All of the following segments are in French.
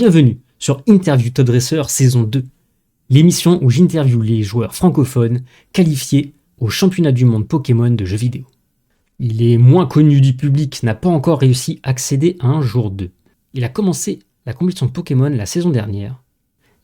Bienvenue sur Interview Top Dresseur saison 2, l'émission où j'interviewe les joueurs francophones qualifiés au championnat du monde Pokémon de jeux vidéo. Il est moins connu du public, n'a pas encore réussi à accéder à un jour 2. Il a commencé la compétition Pokémon la saison dernière.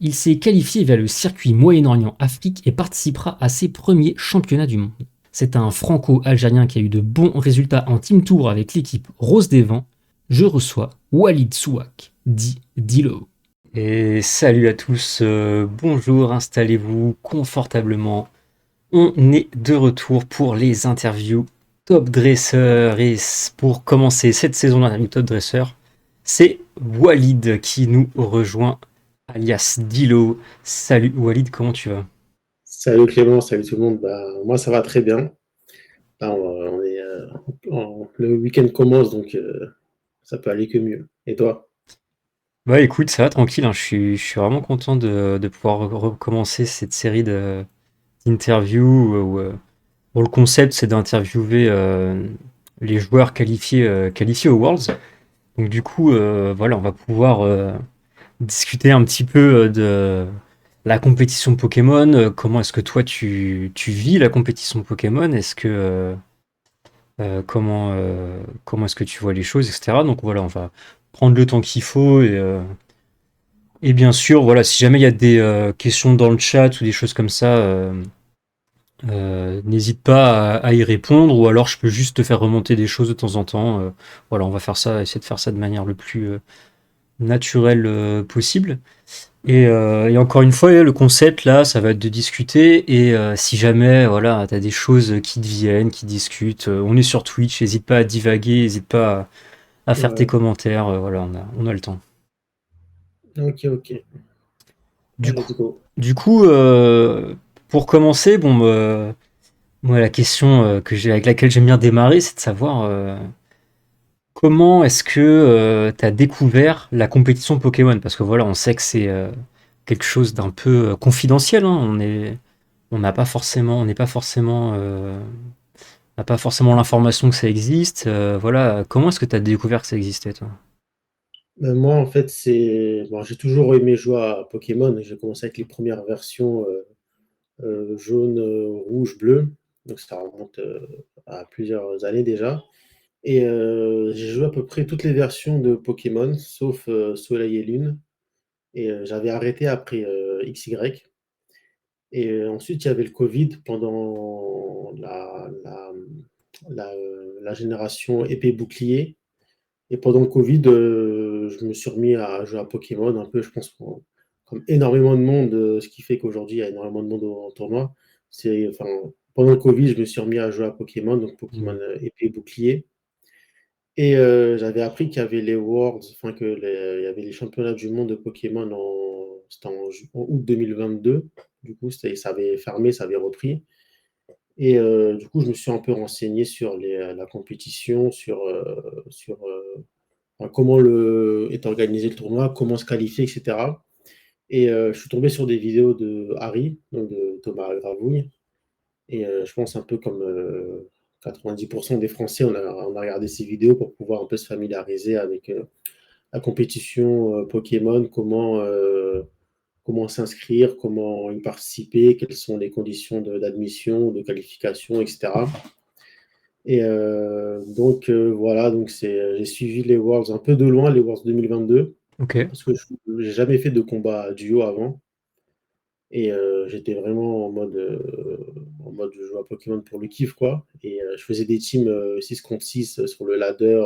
Il s'est qualifié via le circuit Moyen-Orient Afrique et participera à ses premiers championnats du monde. C'est un franco-algérien qui a eu de bons résultats en team tour avec l'équipe Rose des Vents. Je reçois Walid Souak, dit Dilo. Et salut à tous, bonjour, installez-vous confortablement. On est de retour pour les interviews Top Dresseur. Et pour commencer cette saison d'interview Top Dresseur, c'est Walid qui nous rejoint, alias Dilo. Salut Walid, comment tu vas? Salut Clément, salut tout le monde. Moi, ça va très bien. Là, le week-end commence, donc ça peut aller que mieux. Et toi? Bah écoute, ça va tranquille, hein. Je suis vraiment content de pouvoir recommencer cette série d'interviews bon, le concept c'est d'interviewer les joueurs qualifiés aux Worlds. Donc du coup, voilà, on va pouvoir discuter un petit peu de la compétition Pokémon. Comment est-ce que toi tu vis la compétition Pokémon? Comment est-ce que tu vois les choses, etc. Donc voilà, on va prendre le temps qu'il faut et bien sûr, voilà, si jamais il y a des questions dans le chat ou des choses comme ça, n'hésite pas à y répondre, ou alors je peux juste te faire remonter des choses de temps en temps. Voilà, on va faire ça, essayer de faire ça de manière le plus naturelle possible. Et encore une fois, le concept là, ça va être de discuter. Et si jamais, voilà, t'as des choses qui te viennent, qui discutent, on est sur Twitch, n'hésite pas à divaguer, n'hésite pas à faire tes Ouais. commentaires. Voilà, on a le temps. Ok. Du Allez, coup, let's go. du coup, pour commencer, bon, moi, la question avec laquelle j'aime bien démarrer, c'est de savoir comment est-ce que tu as découvert la compétition Pokémon? Parce que voilà, on sait que c'est quelque chose d'un peu confidentiel, hein. On n'a pas forcément, on n'est pas forcément, on n'a pas forcément l'information que ça existe. Voilà, comment est-ce que tu as découvert que ça existait, toi? Moi, en fait, j'ai toujours aimé jouer à Pokémon. J'ai commencé avec les premières versions jaune, rouge, bleu. Donc ça remonte à plusieurs années déjà. Et j'ai joué à peu près toutes les versions de Pokémon, sauf Soleil et Lune. Et j'avais arrêté après XY. Et ensuite, il y avait le Covid pendant la génération épée bouclier. Et pendant le Covid, je me suis remis à jouer à Pokémon un peu, je pense, comme énormément de monde, ce qui fait qu'aujourd'hui, il y a énormément de monde en tournoi. Enfin, pendant le Covid, je me suis remis à jouer à Pokémon, donc Pokémon Hmm. épée bouclier. Et j'avais appris qu'il y avait les Worlds, enfin il y avait les championnats du monde de Pokémon c'était en août 2022. Du coup, ça avait fermé, ça avait repris. Et du coup, je me suis un peu renseigné sur la compétition, enfin, comment est organisé le tournoi, comment se qualifier, etc. Et je suis tombé sur des vidéos de Harry, donc de Thomas Gravouille. Et je pense un peu comme 90% des Français, on a regardé ces vidéos pour pouvoir un peu se familiariser avec la compétition Pokémon, comment s'inscrire, comment y participer, quelles sont les conditions d'admission, de qualification, etc. Et donc voilà, j'ai suivi les Worlds un peu de loin, les Worlds 2022, Ok. parce que je n'ai jamais fait de combat duo avant. Et j'étais vraiment en mode je joue à Pokémon pour le kiff, quoi. Et je faisais des teams 6 contre 6 sur le ladder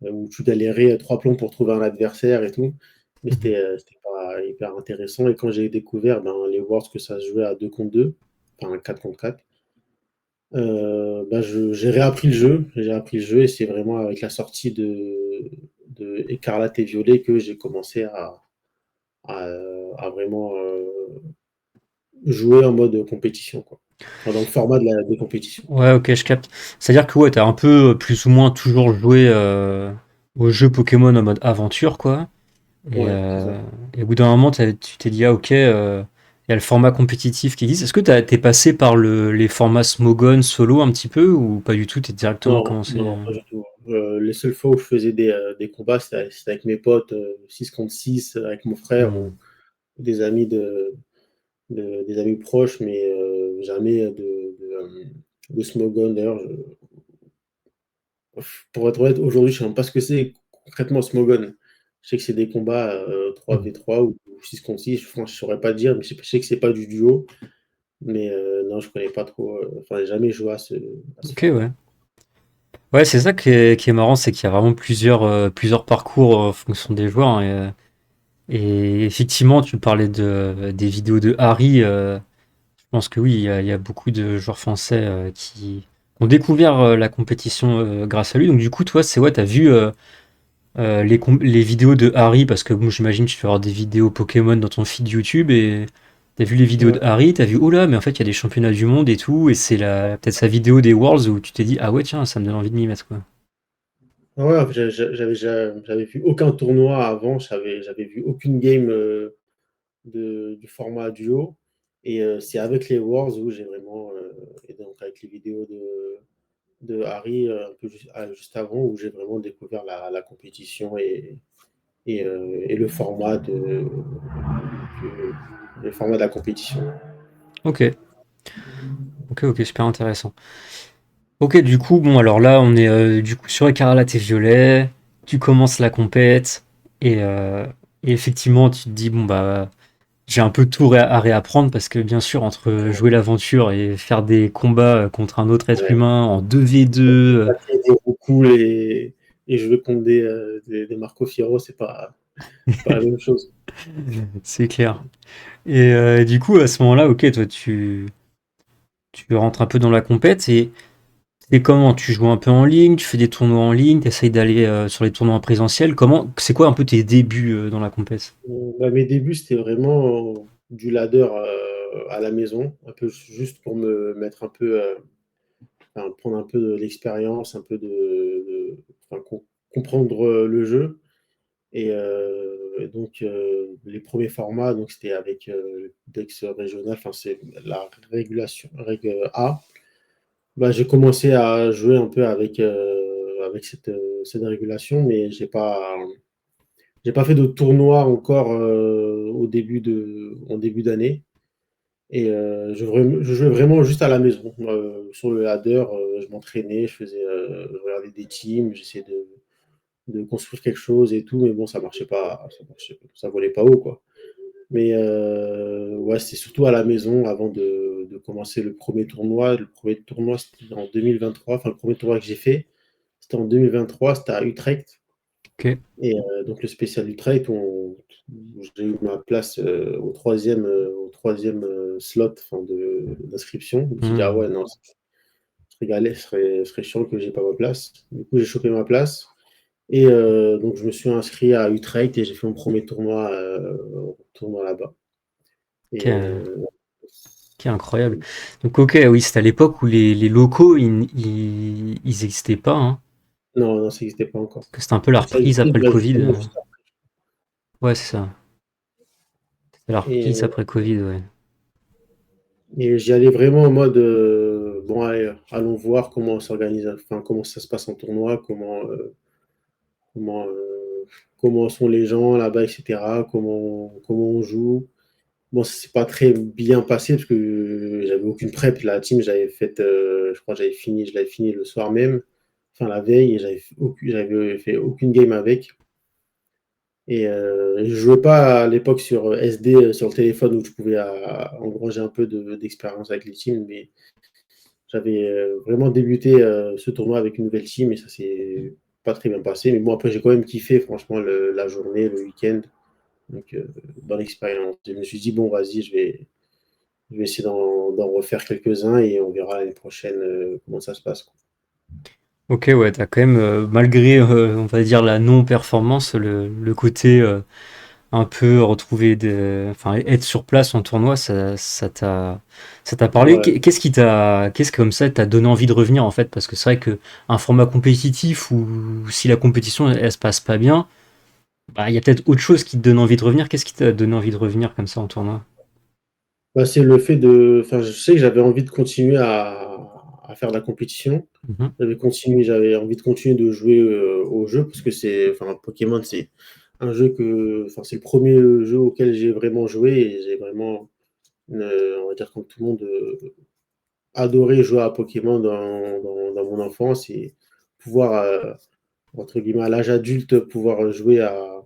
où tu galérais 3 plombs pour trouver un adversaire et tout. Mais Mhm. c'était pas hyper intéressant. Et quand j'ai découvert les Worlds que ça se jouait à 2 contre 2, enfin 4 contre 4, j'ai réappris le jeu et c'est vraiment avec la sortie de Écarlate et Violet que j'ai commencé à vraiment jouer en mode compétition, quoi. Enfin, dans le format des compétitions. Ouais, ok, je capte. C'est-à-dire que ouais, t'as un peu plus ou moins toujours joué au jeu Pokémon en mode aventure, quoi. Et, Ouais, c'est ça. euh, et au bout d'un moment, tu t'es dit, ah ok, il y a le format compétitif qui existe. Est-ce que t'es passé par les formats Smogon solo un petit peu ou pas du tout? T'es directement Non, commencé non, pas du tout. Les seules fois où je faisais des combats, c'était avec mes potes, 6 contre 6, avec mon frère ou Hmm. des amis des amis proches, mais jamais de Smogon. D'ailleurs, pour être honnête, aujourd'hui, je ne sais même pas ce que c'est concrètement Smogon. Je sais que c'est des combats 3v3 ou 6 contre 6. Je ne saurais pas dire, mais je sais que c'est pas du duo. Mais non, je connais pas trop. Enfin, j'ai jamais joué à ce Ok, format. ouais. Ouais, c'est ça qui est marrant, c'est qu'il y a vraiment plusieurs parcours en fonction des joueurs, hein, et effectivement, tu parlais des vidéos de Harry. Je pense que oui, il y a beaucoup de joueurs français qui ont découvert la compétition grâce à lui. Donc du coup, toi, t'as vu les vidéos de Harry, parce que bon, j'imagine que tu vas avoir des vidéos Pokémon dans ton feed YouTube, et t'as vu les vidéos de Ouais. Harry, t'as vu, oh là, mais en fait, il y a des championnats du monde et tout, et c'est peut-être sa vidéo des Worlds où tu t'es dit, ah ouais, tiens, ça me donne envie de m'y mettre, quoi. Ah ouais, j'avais vu aucun tournoi avant, j'avais vu aucune game du format duo. Et c'est avec les Wars où j'ai vraiment, et donc avec les vidéos de Harry un peu juste avant, où j'ai vraiment découvert la compétition et le format de la compétition. Ok, ok, super intéressant. Ok, du coup, bon, alors là, on est du coup sur Écarlate et Violet, tu commences la compète, et effectivement, tu te dis, bon, bah, j'ai un peu tout à réapprendre, parce que bien sûr, entre jouer l'aventure et faire des combats contre un autre être Ouais. humain en 2v2, Passer des coups et jouer contre des Marco Fierro, c'est pas la même chose. c'est clair. Et du coup, à ce moment-là, ok, toi, tu rentres un peu dans la compète, et comment? Tu joues un peu en ligne, tu fais des tournois en ligne, tu essayes d'aller sur les tournois en présentiel. C'est quoi un peu tes débuts dans la compète? Bah, mes débuts, c'était vraiment du ladder à la maison, un peu juste pour me mettre un peu, enfin, prendre un peu de l'expérience, un peu enfin, comprendre le jeu. Et donc, les premiers formats, donc c'était avec Dex régional, enfin, c'est la régulation, règle A. Bah, j'ai commencé à jouer un peu avec cette régulation, mais j'ai pas fait de tournoi encore en début d'année. Et je jouais vraiment juste à la maison. Sur le ladder, je m'entraînais, je regardais des teams, j'essayais de construire quelque chose et tout, mais bon, ça volait pas haut, quoi. Mais ouais, c'était surtout à la maison avant de commencer le premier tournoi. Le premier tournoi, c'était en 2023. Enfin, le premier tournoi que j'ai fait, c'était en 2023, c'était à Utrecht. Ok. Et donc le spécial Utrecht, j'ai eu ma place au troisième slot, enfin, d'inscription. Je me suis dit, ah Hmm. ouais, non, ce serait galère, ce serait chiant que j'ai pas ma place. Du coup, j'ai chopé ma place. Et donc, je me suis inscrit à Utrecht et j'ai fait mon premier tournoi là-bas. Ok, Et ok, incroyable. Donc, ok, oui, c'était à l'époque où les locaux, ils existaient pas, hein. non, non, ça n'existait pas encore. Que c'était un peu la Ça reprise existait après le bah, Covid. justement juste après. Ouais, c'est ça. C'est la reprise Et, après Covid, ouais. et j'y allais vraiment en mode bon, allez, allons voir comment on s'organise, enfin, comment ça se passe en tournoi, comment, comment sont les gens là-bas, etc. Comment on joue. Bon, ça s'est pas très bien passé parce que j'avais aucune prep. La team, je crois que je l'avais fini le soir même, enfin la veille, et j'avais fait aucune game avec. Et je jouais pas à l'époque sur SD, sur le téléphone où je pouvais engranger un peu d'expérience avec les teams, mais j'avais vraiment débuté ce tournoi avec une nouvelle team et ça s'est pas très bien passé. Mais bon, après, j'ai quand même kiffé, franchement, la journée, le week-end, donc dans l'expérience. Je me suis dit, bon, vas-y, je vais essayer d'en refaire quelques-uns et on verra l'année prochaine comment ça se passe, quoi. Ok, ouais, t'as quand même, malgré, on va dire, la non-performance, le côté un peu retrouver enfin, être sur place en tournoi, ça t'a parlé. Ouais. Qu'est-ce que comme ça t'a donné envie de revenir en fait? Parce que c'est vrai que un format compétitif où si la compétition elle se passe pas bien, bah, il y a peut-être autre chose qui te donne envie de revenir. Qu'est-ce qui t'a donné envie de revenir comme ça en tournoi? Bah, c'est le fait de. Enfin, je sais que j'avais envie de continuer à faire de la compétition. Mhm. J'avais envie de continuer de jouer au jeu parce que Pokémon, c'est un jeu c'est le premier jeu auquel j'ai vraiment joué et j'ai vraiment, on va dire comme tout le monde, adoré jouer à Pokémon dans mon enfance et pouvoir, entre guillemets, à l'âge adulte, pouvoir jouer à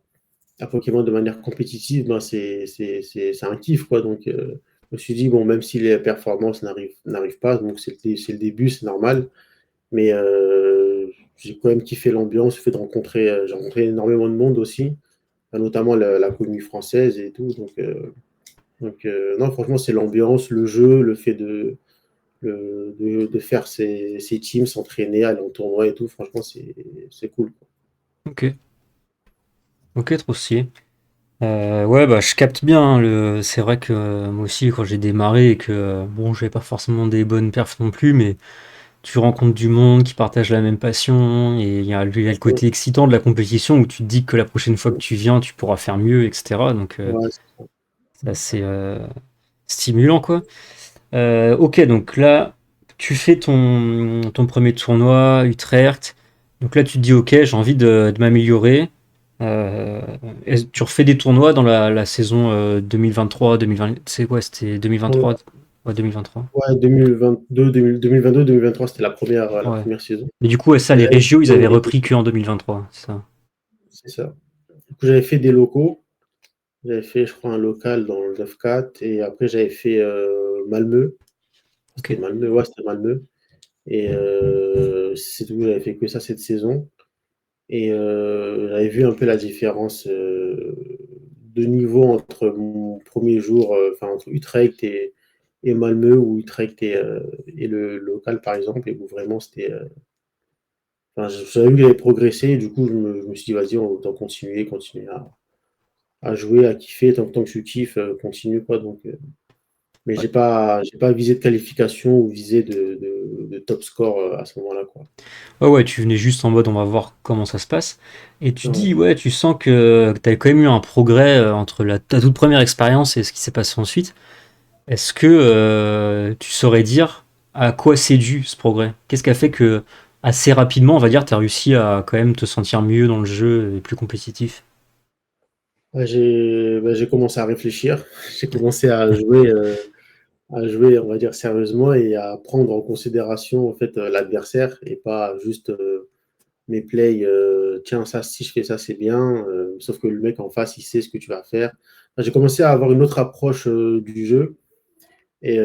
Pokémon de manière compétitive, ben c'est un kiff, quoi. Donc, je me suis dit, bon, même si les performances n'arrivent pas, donc c'est le début, c'est normal. Mais j'ai quand même kiffé l'ambiance, le fait j'ai rencontré énormément de monde aussi, notamment la communauté française et tout. Non, franchement, c'est l'ambiance, le jeu, le fait de faire ses teams, s'entraîner, aller en tournoi et tout. Franchement, c'est cool. Ok, ok, trop stylé. Ouais, bah, je capte bien, hein, c'est vrai que moi aussi, quand j'ai démarré et que, bon, j'avais pas forcément des bonnes perfs non plus, mais tu rencontres du monde qui partage la même passion et il y a le côté excitant de la compétition où tu te dis que la prochaine fois que tu viens, tu pourras faire mieux, etc. Donc, Ouais, c'est assez stimulant, quoi. Ok, donc là, tu fais ton premier tournoi, Utrecht. Donc là, tu te dis, ok, j'ai envie de m'améliorer. Euh, Tu refais des tournois dans la saison 2023-2020. C'est quoi? C'était ouais, 2023? Ouais, 2023. ouais, 2022-2023, c'était la Ouais. première saison. Mais du coup, ouais, ça, Et les j'avais régios, ils avaient fait repris que en 2023. C'est ça. C'est ça. Du coup, j'avais fait des locaux. J'avais fait, je crois, un local dans le 9-4 et après, j'avais fait Malmö. Ok. C'était Malmö, ouais, c'était Malmö. Et c'est tout, j'avais fait que ça cette saison. Et j'avais vu un peu la différence de niveau entre mon premier jour, entre Utrecht et Malmö, ou Utrecht et le local, par exemple, et où vraiment c'était. J'avais vu qu'il avait progressé, et du coup, je me suis dit, vas-y, on va continuer à jouer, à kiffer, tant que tu kiffes, continue, quoi. Mais Ouais. j'ai pas visé de qualification ou visé de top score à ce moment-là, quoi. Ouais, ouais, tu venais juste en mode on va voir comment ça se passe. Et tu Ouais. dis, ouais, tu sens que tu as quand même eu un progrès entre ta toute première expérience et ce qui s'est passé ensuite. Est-ce que tu saurais dire à quoi c'est dû ce progrès? Qu'est-ce qui a fait que assez rapidement, on va dire, tu as réussi à quand même te sentir mieux dans le jeu et plus compétitif? Ouais, j'ai commencé à réfléchir. J'ai commencé à jouer, on va dire, sérieusement et à prendre en considération, en fait, l'adversaire et pas juste mes plays. Tiens, ça, si je fais ça, c'est bien. Sauf que le mec en face, il sait ce que tu vas faire. Enfin, j'ai commencé à avoir une autre approche du jeu et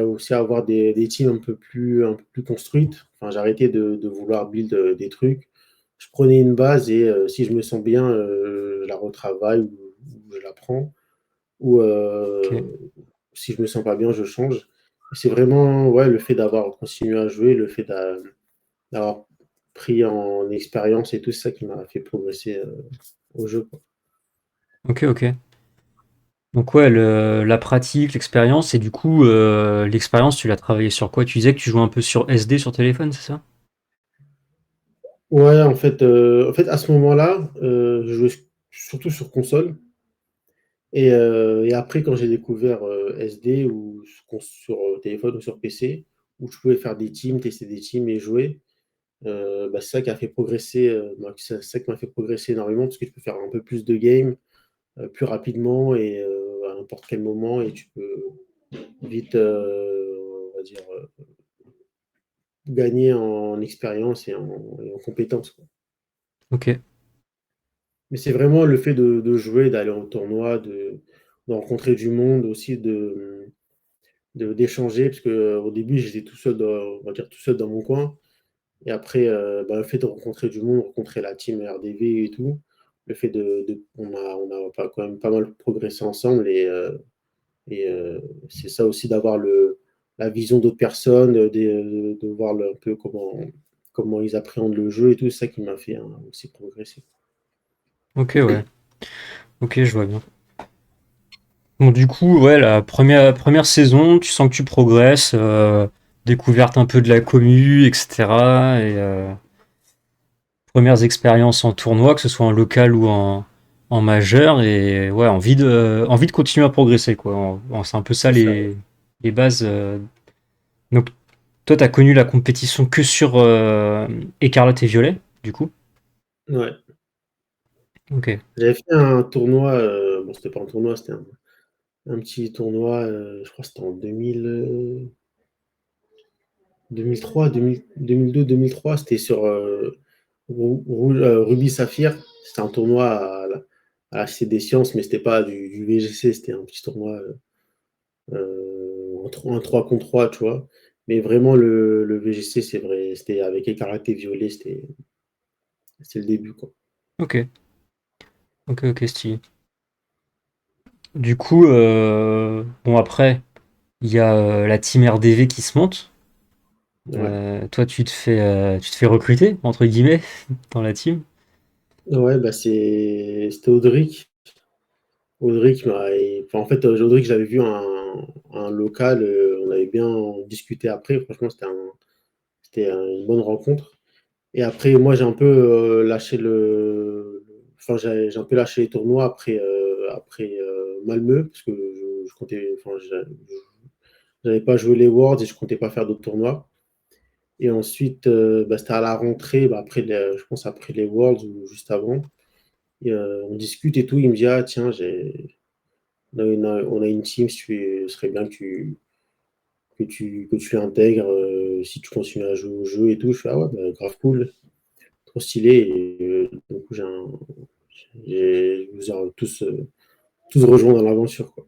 aussi à avoir des teams un peu plus construites. Enfin, j'ai arrêté de vouloir build des trucs. Je prenais une base et si je me sens bien, je la retravaille ou je la prends. Ou Ok. si je me sens pas bien, je change. C'est vraiment, ouais, le fait d'avoir continué à jouer, le fait d'avoir pris en expérience et tout, c'est ça qui m'a fait progresser au jeu, quoi. Ok, ok. Donc ouais, la pratique, l'expérience, et du coup, l'expérience, tu l'as travaillé sur quoi? Tu disais que tu jouais un peu sur SD sur téléphone, c'est ça? Ouais, en fait, à ce moment-là, je jouais surtout sur console. Et après, quand j'ai découvert SD ou sur téléphone ou sur PC, où je pouvais faire des teams, tester des teams et jouer, c'est ça qui a fait progresser, c'est ça qui m'a fait progresser énormément parce que tu peux faire un peu plus de games plus rapidement et à n'importe quel moment et tu peux vite, on va dire, gagner en expérience et en compétences, quoi. Ok. Mais c'est vraiment le fait de jouer, d'aller en tournoi, de rencontrer du monde aussi, d'échanger parce qu'au début, j'étais tout seul on va dire tout seul dans mon coin et après, le fait de rencontrer du monde, rencontrer la team RDV et tout, le fait on a pas quand même pas mal progressé ensemble et c'est ça aussi d'avoir la vision d'autres personnes, de voir un peu comment ils appréhendent le jeu et tout, c'est ça qui m'a fait, hein, aussi progresser. Ok, ouais. Ok, je vois bien. Bon, du coup, ouais, la première saison, tu sens que tu progresses, découverte un peu de la commu, etc. Et premières expériences en tournoi, que ce soit en local ou en majeur, et ouais, envie de continuer à progresser, quoi. C'est un peu ça C'est ça. les bases. Donc, toi, t'as connu la compétition que sur Écarlate et Violet, du coup? Ouais. Ok. J'avais fait un tournoi, bon, c'était pas un tournoi, c'était un petit tournoi, je crois que c'était en 2003, 2002-2003, c'était sur Ruby Saphir. C'était un tournoi à la Cité des Sciences, mais c'était pas du VGC, c'était un petit tournoi un 3 contre 3, tu vois. Mais vraiment, le VGC, c'est vrai, c'était avec Écarlate et Violet, c'était le début, quoi. Ok. Ok, ok, stylé. Du coup, bon après, il y a la team RDV qui se monte. Ouais, Toi, tu te fais recruter, entre guillemets, dans la team. ouais, bah c'était Audric. Audric enfin, en fait, Audric, j'avais vu un local, on avait bien discuté après. Franchement, c'était une bonne rencontre. Et après, moi, j'ai un peu lâché enfin, j'ai un peu lâché les tournois après Malmö, parce que je comptais, enfin, j'avais pas joué les Worlds et je comptais pas faire d'autres tournois. Et ensuite, bah, c'était à la rentrée, bah, je pense après les Worlds ou juste avant. Et, on discute et tout. Il me dit, ah tiens, on a une team, ce serait bien que tu l'intègres si tu continues à jouer au jeu et tout. Je fais, ah ouais, bah, grave cool, trop stylé. Et du coup, je vous ai tous rejoints dans l'aventure, quoi.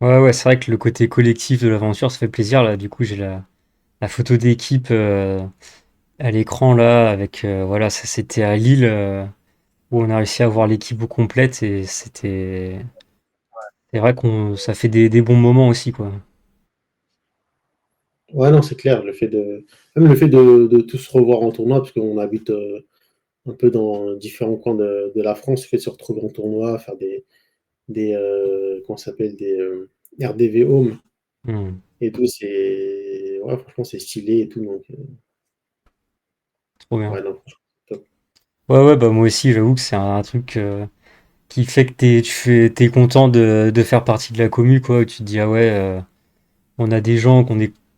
Ouais, ouais, c'est vrai que le côté collectif de l'aventure, ça fait plaisir, là. Du coup, j'ai la photo d'équipe à l'écran, là, avec, voilà, ça c'était à Lille, où on a réussi à voir l'équipe au complète, et c'est vrai ça fait des bons moments aussi, quoi. Ouais, non, c'est clair. Même le fait de tous revoir en tournoi, parce qu'on habite un peu dans différents coins de la France, le fait de se retrouver en tournoi, faire comment ça s'appelle, des RDV Home Hmm, et tout, ouais, franchement, c'est stylé et tout. Donc, trop bien. ouais, non, franchement, top. Ouais, ouais, bah moi aussi, j'avoue que c'est un truc qui fait que t'es content de faire partie de la commu, quoi, où tu te dis, ah ouais, on a des gens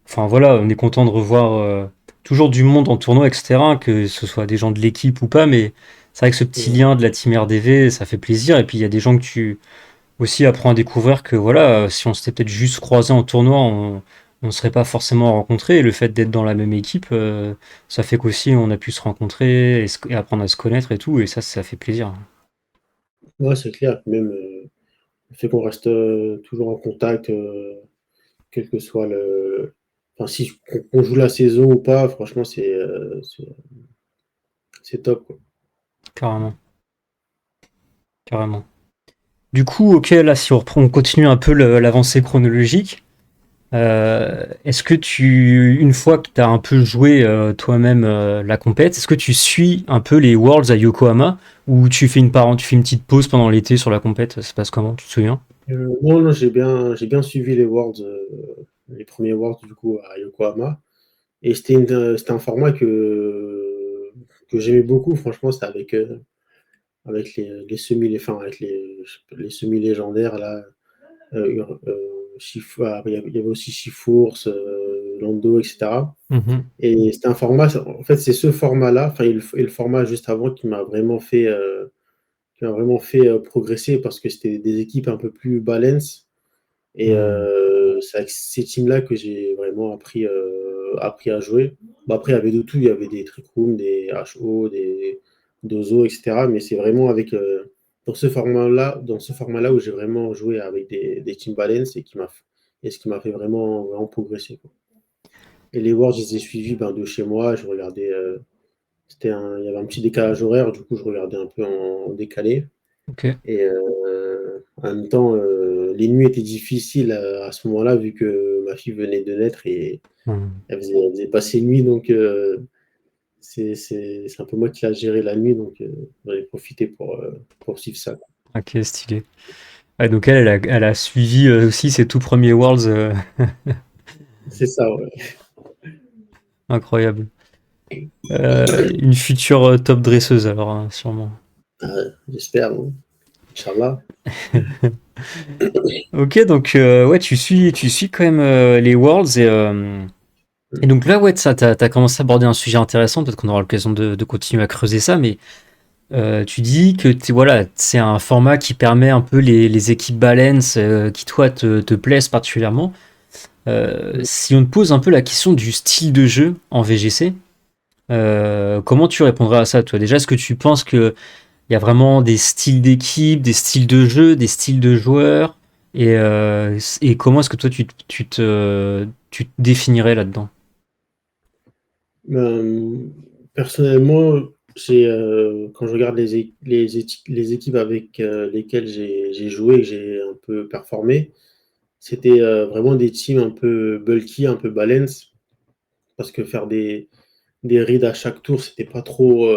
enfin voilà, on est content de revoir toujours du monde en tournoi, etc., que ce soit des gens de l'équipe ou pas, mais c'est vrai que ce petit Ouais. lien de la team RDV, ça fait plaisir, et puis il y a des gens que tu aussi apprends à découvrir que voilà, si on s'était peut-être juste croisé en tournoi, on ne serait pas forcément rencontrés, et le fait d'être dans la même équipe, ça fait qu'aussi on a pu se rencontrer et apprendre à se connaître et tout, et ça fait plaisir. Ouais, c'est clair. Même le fait qu'on reste toujours en contact, quel que soit enfin, si on joue la saison ou pas, franchement, c'est top, quoi. Carrément, carrément. Du coup, ok, là, si on reprend, on continue un peu l'avancée chronologique. Est-ce que une fois que tu as un peu joué toi-même la compète, est-ce que tu suis un peu les Worlds à Yokohama ou tu fais une petite pause pendant l'été sur la compète? Ça se passe comment, tu te souviens? Non, non, j'ai bien suivi les premiers Worlds du coup à Yokohama. Et c'était un format que j'aimais beaucoup. Franchement, c'était avec les semis, enfin, avec les semis légendaires là. Il y avait aussi Chifours, Lando, etc. Mhm. Et c'était un format, en fait, c'est ce format-là, enfin, et le format juste avant qui m'a vraiment fait progresser parce que c'était des équipes un peu plus balance. Et Mhm. c'est avec ces teams-là que j'ai vraiment appris à jouer. Bon, après, il y avait de tout. Il y avait des Trick Room, des HO, des Dozo, etc. Mais c'est vraiment dans ce format-là où j'ai vraiment joué avec des team balance et ce qui m'a fait vraiment, vraiment progresser, quoi. Et les Worlds, je les ai suivis de chez moi. Je regardais. Il y avait un petit décalage horaire, du coup, je regardais un peu en décalé. Ok. Et en même temps, les nuits étaient difficiles à ce moment-là, vu que ma fille venait de naître et Mhm. elle faisait passer nuit. Donc, c'est un peu moi qui a géré la nuit. Donc, j'en ai profité pour suivre ça, quoi. Ok, stylé. Ouais, donc elle a suivi aussi ses tout premiers Worlds, C'est ça, ouais. incroyable. Une future top dresseuse alors, hein, sûrement. J'espère, hein. Inch'Allah. Ok, donc ouais, tu suis quand même les Worlds Et donc là, ouais, ça, t'as commencé à aborder un sujet intéressant. Peut-être qu'on aura l'occasion de continuer à creuser ça, mais tu dis que voilà, c'est un format qui permet un peu les équipes balance qui, toi, te plaisent particulièrement. Si on te pose un peu la question du style de jeu en VGC, comment tu répondrais à ça, toi? Déjà, est-ce que tu penses qu'il y a vraiment des styles d'équipe, des styles de jeu, des styles de joueurs? Et comment est-ce que toi, tu te définirais là-dedans? Ben, personnellement, quand je regarde les équipes avec lesquelles j'ai joué, que j'ai un peu performé, c'était vraiment des teams un peu bulky, un peu balance, parce que faire des reads à chaque tour, c'était pas trop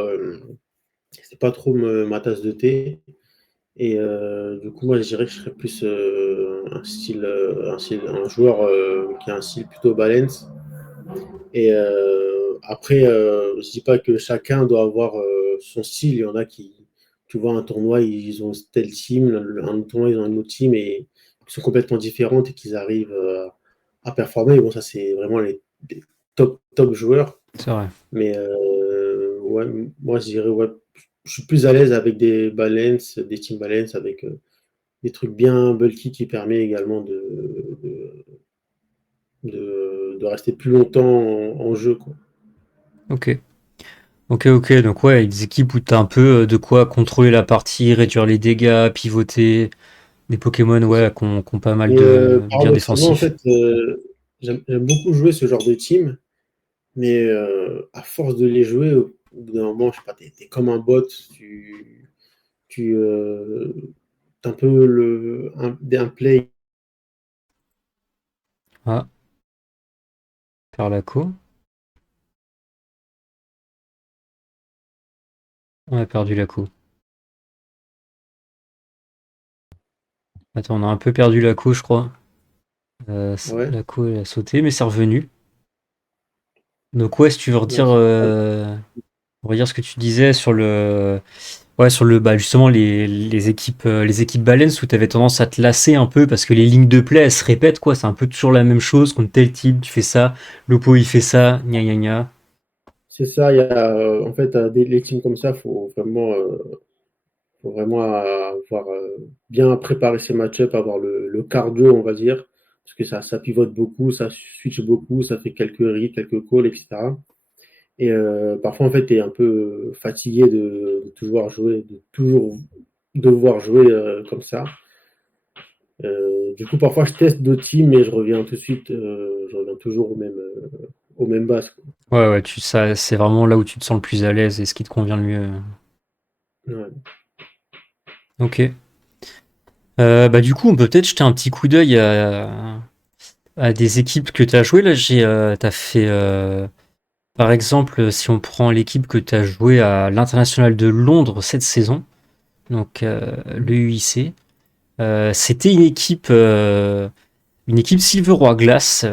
ma tasse de thé. Et du coup, moi, je dirais que je serais plus un joueur qui a un style plutôt balance. Et après, je dis pas que chacun doit avoir son style. Il y en a qui, tu vois, un tournoi, ils ont tel team, un tournoi, ils ont un autre team et qui sont complètement différentes et qu'ils arrivent à performer. Bon, ça, c'est vraiment les top joueurs. C'est vrai. Mais ouais, moi, je dirais, ouais, je suis plus à l'aise avec des team balance, avec des trucs bien bulky qui permet également de rester plus longtemps en jeu, quoi. Ok. Ok, ok. Donc ouais, des équipes où t'as un peu de quoi contrôler la partie, réduire les dégâts, pivoter. Des Pokémon, C'est ça. ouais, qui ont pas mal Et de bien paradoxalement, en défensifs. fait, j'aime beaucoup jouer ce genre de team, mais à force de les jouer, au bout d'un moment, je sais pas, t'es comme un bot, tu t'as un peu un play. Ah, Perlaco. On a perdu la coup. Attends, on a un peu perdu la coup, je crois. Ouais, La coup, elle a sauté, mais c'est revenu. Donc ouais, si tu veux ouais, redire ce que tu disais sur bah justement les équipes balance où tu avais tendance à te lasser un peu parce que les lignes de play elles se répètent quoi, c'est un peu toujours la même chose contre tel type, tu fais ça, l'oppo il fait ça, gna gna gna. c'est ça. Il y a, en fait, les teams comme ça, faut vraiment avoir bien préparé ses match-ups, avoir le cardio, on va dire, parce que ça pivote beaucoup, ça switch beaucoup, ça fait quelques reads, quelques calls, etc. Et parfois, en fait, tu es un peu fatigué de toujours devoir jouer comme ça. Du coup, parfois, je teste d'autres teams, mais je reviens toujours au même base, quoi. Ouais ouais, ça c'est vraiment là où tu te sens le plus à l'aise et ce qui te convient le mieux. Ouais. Ok. Bah du coup, on peut peut-être jeter un petit coup d'œil à des équipes que tu as jouées. Là, t'as fait, par exemple, si on prend l'équipe que tu as jouée à l'International de Londres cette saison, donc le UIC, c'était une équipe Silver Roi Glace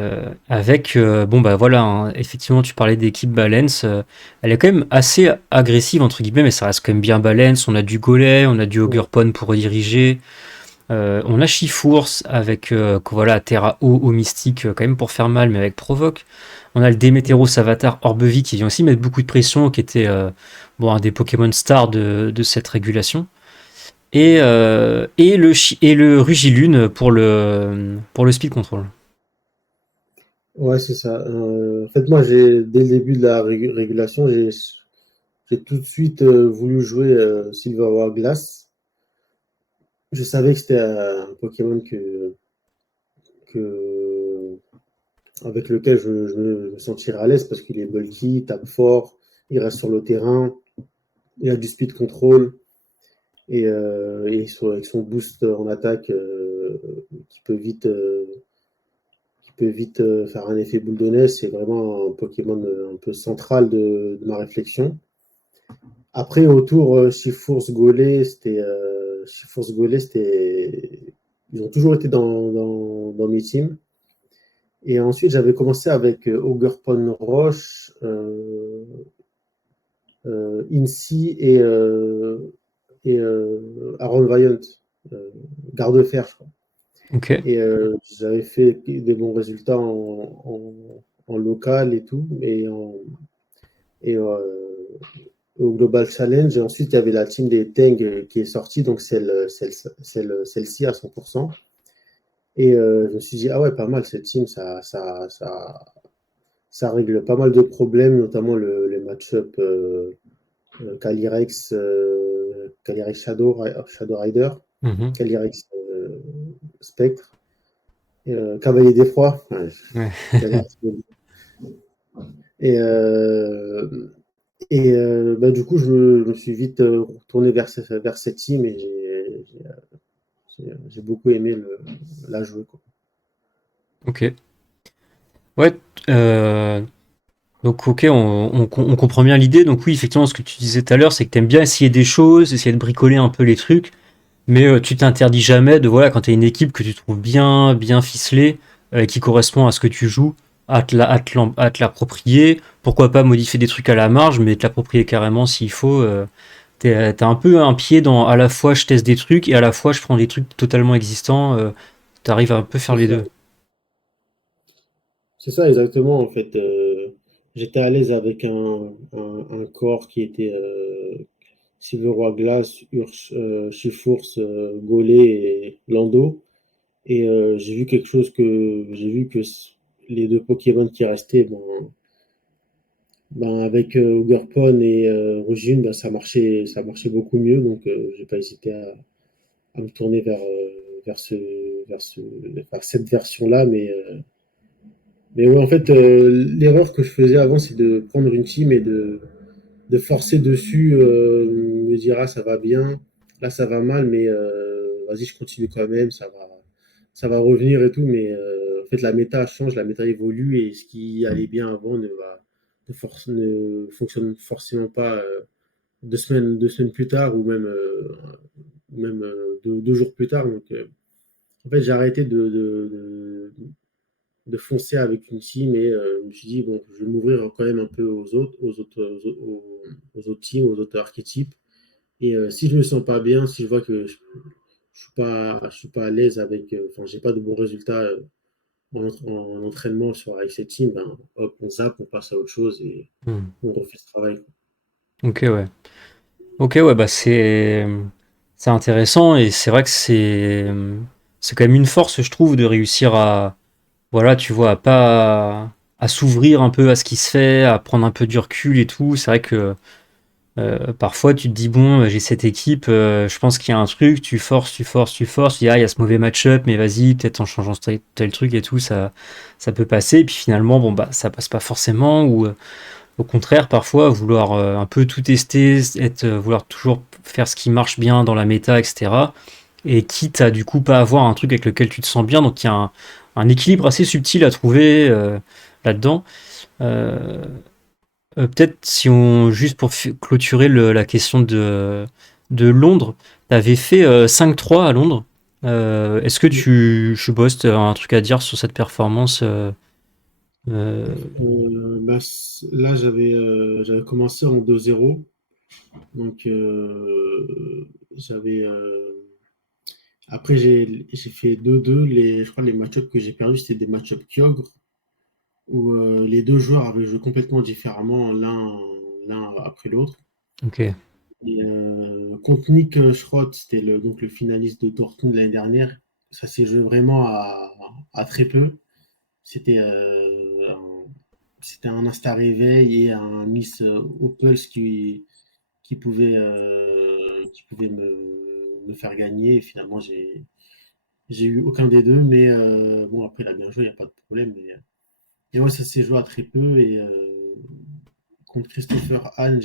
avec, bon bah voilà, hein, effectivement, tu parlais d'équipe Balance, elle est quand même assez agressive entre guillemets, mais ça reste quand même bien Balance. On a du Golem, on a du Ouais. Ogerpon pour rediriger. On a Chifours avec voilà, Terra haut au mystique quand même pour faire mal, mais avec provoque. On a le Démétéros Avatar Orbevi qui vient aussi mettre beaucoup de pression, qui était bon, un des Pokémon stars de cette régulation. Et le Rugilune pour le speed control. Ouais, c'est ça. En fait, moi, dès le début de la régulation, j'ai tout de suite voulu jouer Silver War Glass. Je savais que c'était un Pokémon que, avec lequel je me sentirais à l'aise parce qu'il est bulky, il tape fort, il reste sur le terrain, il a du speed control avec son boost en attaque qui peut vite faire un effet boule de neige, c'est vraiment un Pokémon un peu central de ma réflexion. Après, autour, Shifours Golé, ils ont toujours été dans mes teams. Et ensuite, j'avais commencé avec Ogerpon Roche, Incy et Aaron Vyant, euh, garde-fer, je crois. Ok. Et j'avais fait des bons résultats en local et tout, et au Global Challenge. Et ensuite, il y avait la team des Teng qui est sortie, donc celle-ci à 100%. Et je me suis dit, ah ouais, pas mal cette team, ça règle pas mal de problèmes, notamment les match-up Calyrex Shadow Rider, Mhm. Calyrex Spectre, et, Cavalier d'Effroi. Ouais, Ouais. et bah, du coup, je me suis vite retourné vers cette team et j'ai beaucoup aimé la jouer, quoi. Ok. Ouais. euh, donc ok, on comprend bien l'idée. Donc oui, effectivement, ce que tu disais tout à l'heure, c'est que t'aimes bien essayer des choses, essayer de bricoler un peu les trucs, mais tu t'interdis jamais de, voilà, quand t'as une équipe que tu trouves bien ficelée, qui correspond à ce que tu joues, à te l'approprier. Pourquoi pas modifier des trucs à la marge, mais te l'approprier carrément s'il faut. T'as un peu un pied dans à la fois je teste des trucs et à la fois je prends des trucs totalement existants. T'arrives à un peu faire C'est les ça. deux. C'est ça exactement en fait. J'étais à l'aise avec un corps qui était Silveroi Glace, Chifours, Golet et Lando. Et j'ai vu que les deux Pokémon qui restaient, avec Ogerpon et Rujin, ça marchait beaucoup mieux. Donc j'ai pas hésité à me tourner vers cette version-là. Mais ouais, en fait, l'erreur que je faisais avant, c'est de prendre une team et de forcer dessus, me dire, ah, ça va bien, là, ça va mal, mais vas-y, je continue quand même, ça va revenir et tout. Mais en fait, la méta change, la méta évolue et ce qui allait bien avant ne fonctionne forcément pas 2 semaines plus tard ou même 2 jours plus tard. Donc, en fait, j'ai arrêté de foncer avec une team et je me suis dit, bon, je vais m'ouvrir quand même un peu aux autres teams, aux autres archétypes. Et si je me sens pas bien, si je vois que je suis pas à l'aise avec, enfin, j'ai pas de bons résultats en entraînement avec cette team, ben, hop, on zappe, on passe à autre chose et Hmm. on refait ce travail, quoi. Ok, ouais. Ok, ouais, bah c'est intéressant et c'est vrai que c'est quand même une force, je trouve, de réussir à, voilà, tu vois, à s'ouvrir un peu à ce qui se fait, à prendre un peu du recul et tout. C'est vrai que parfois tu te dis bon, j'ai cette équipe, je pense qu'il y a un truc, tu dis ah il y a ce mauvais match-up, mais vas-y, peut-être en changeant tel truc et tout, ça peut passer. Et puis finalement, bon bah ça passe pas forcément ou au contraire, parfois, vouloir un peu tout tester, vouloir toujours faire ce qui marche bien dans la méta, etc. Et quitte à du coup pas avoir un truc avec lequel tu te sens bien. Donc il y a un équilibre assez subtil à trouver là-dedans. Euh, Peut-être si on, juste pour clôturer la question de Londres, tu avais fait 5-3 à Londres. Est-ce que je suppose, tu as un truc à dire sur cette performance euh, Là, j'avais commencé en 2-0. Donc, après, j'ai fait 2-2. Je crois que les match-ups que j'ai perdus, c'était des match-ups Kyogre, où les deux joueurs avaient joué complètement différemment, l'un après l'autre. Ok. Et contre Nick Schrott, c'était donc le finaliste de Dortmund l'année dernière. Ça s'est joué vraiment à très peu. C'était c'était un insta-réveil et un Miss Opels qui pouvait me faire gagner. Et finalement, j'ai eu aucun des deux, mais bon, après, il a bien joué, il n'y a pas de problème. Et ouais, ça s'est joué à très peu. Et contre Christopher Hahn,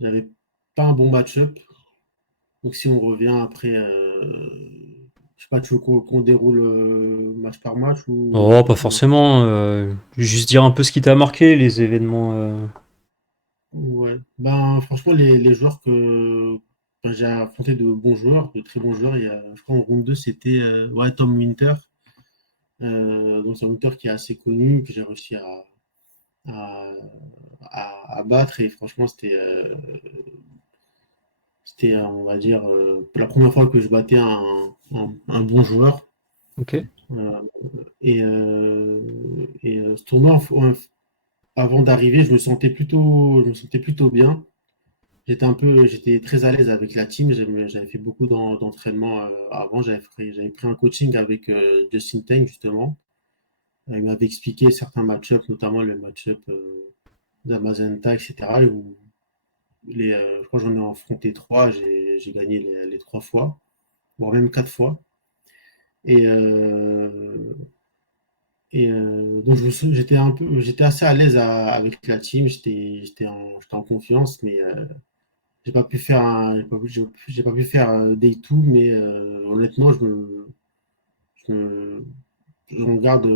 j'avais pas un bon match-up. Donc, si on revient après, je sais pas, tu veux qu'on déroule match par match Oh, pas ou- forcément. Juste dire un peu ce qui t'a marqué, les événements. Ouais. Ben, franchement, les joueurs ben, j'ai affronté de bons joueurs, de très bons joueurs. Je crois en round 2 c'était ouais, Tom Winter. Donc, c'est un Winter qui est assez connu, que j'ai réussi à, à battre. Et franchement, c'était on va dire, pour la première fois que je battais un bon joueur. Ok. Heu ce tournoi, avant d'arriver, je me sentais plutôt bien. J'étais très à l'aise avec la team. J'avais fait beaucoup d'entraînement avant. J'avais pris un coaching avec Justin Tang, justement. Il m'avait expliqué certains match-ups, notamment le match-up d'Amazenta, etc. Où je crois que j'en ai affronté trois. J'ai gagné les trois fois, voire même quatre fois. Et, euh, donc j'étais assez à l'aise avec la team. J'étais en confiance, mais j'ai pas pu faire day two, mais honnêtement, je me- j'en garde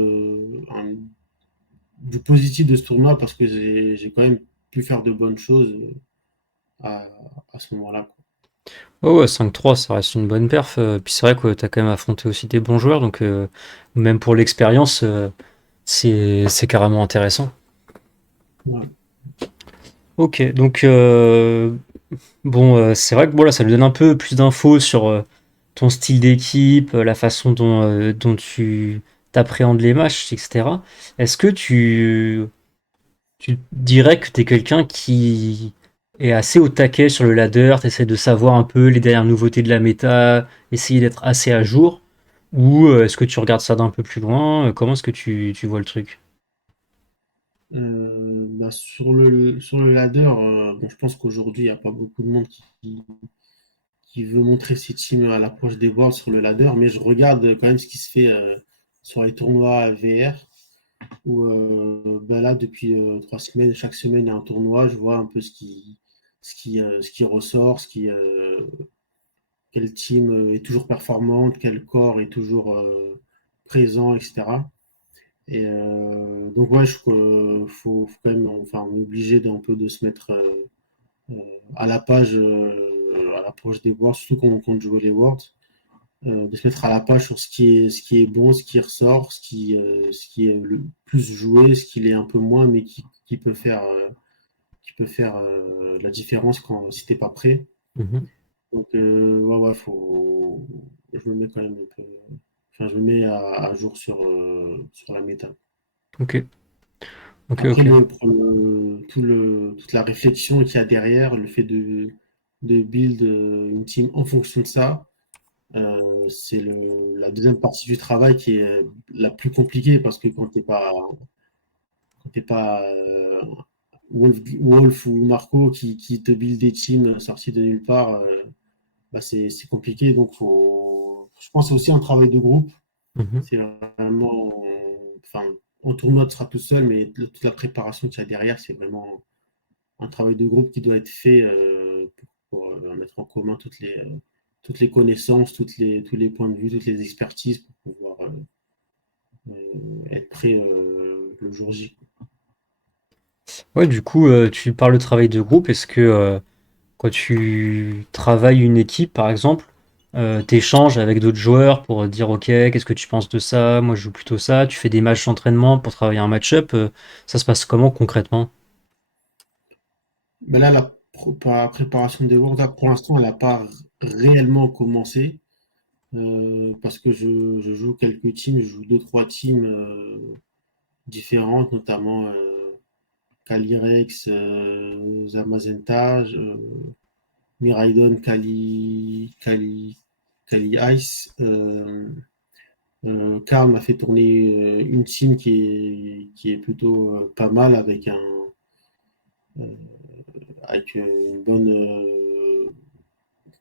du positif de ce tournoi parce que j'ai quand même pu faire de bonnes choses à, à ce moment-là, quoi. Ouais, ouais, 5-3, ça reste une bonne perf. Puis c'est vrai que t'as quand même affronté aussi des bons joueurs, donc même pour l'expérience, c'est carrément intéressant. Ouais. Ok, donc bon, c'est vrai que bon, là, ça nous donne un peu plus d'infos sur ton style d'équipe, la façon dont tu t'appréhendes les matchs, etc. Est-ce que tu dirais que tu es quelqu'un qui est assez au taquet sur le ladder, tu essaies de savoir un peu les dernières nouveautés de la méta, essayer d'être assez à jour, ou est-ce que tu regardes ça d'un peu plus loin? Comment est-ce que tu vois le truc? Bah, sur le ladder, bon, je pense qu'aujourd'hui, il n'y a pas beaucoup de monde qui veut montrer ses teams à l'approche des Worlds sur le ladder, mais je regarde quand même ce qui se fait sur les tournois VR, où bah là, depuis 3 semaines, chaque semaine, il y a un tournoi, je vois un peu ce qui ressort, quelle team est toujours performante, quel corps est toujours présent, etc. Donc ouais, faut quand même, enfin, on est obligé d'un peu de se mettre à la page, à l'approche des Worlds, surtout quand on compte jouer les Worlds, de se mettre à la page sur ce qui est bon, ce qui ressort, ce qui est le plus joué, ce qui l'est un peu moins, mais qui peut faire la différence si t'es pas prêt. Mhm. Donc ouais, ouais, je me mets quand même un peu, enfin, je me mets à jour sur la méta. Ok, ok, Après, ok. toute la réflexion qu'il y a derrière, le fait de build une team en fonction de ça, c'est la deuxième partie du travail qui est la plus compliquée parce que quand t'es pas Wolf ou Marco qui te build des teams sortis de nulle part, bah c'est compliqué. Donc, je pense que c'est aussi un travail de groupe. Mhm. C'est vraiment, enfin, en tournoi, tu seras tout seul, mais toute la préparation qu'il y a derrière, c'est vraiment un travail de groupe qui doit être fait pour mettre en commun toutes les connaissances, tous les points de vue, toutes les expertises pour pouvoir être prêt le jour J. Ouais, du coup, tu parles de travail de groupe. Est-ce que quand tu travailles une équipe, par exemple, t'échanges avec d'autres joueurs pour dire ok, qu'est-ce que tu penses de ça? Moi, je joue plutôt ça. Tu fais des matchs d'entraînement pour travailler un match-up. Ça se passe comment concrètement? Mais là, la préparation des Worlds, là, pour l'instant, elle n'a pas réellement commencé parce que je joue quelques teams, je joue deux, trois teams différentes, notamment Calyrex, Zamazenta, Miraidon, Kali Ice. Karl m'a fait tourner une team qui est plutôt pas mal euh, avec une bonne.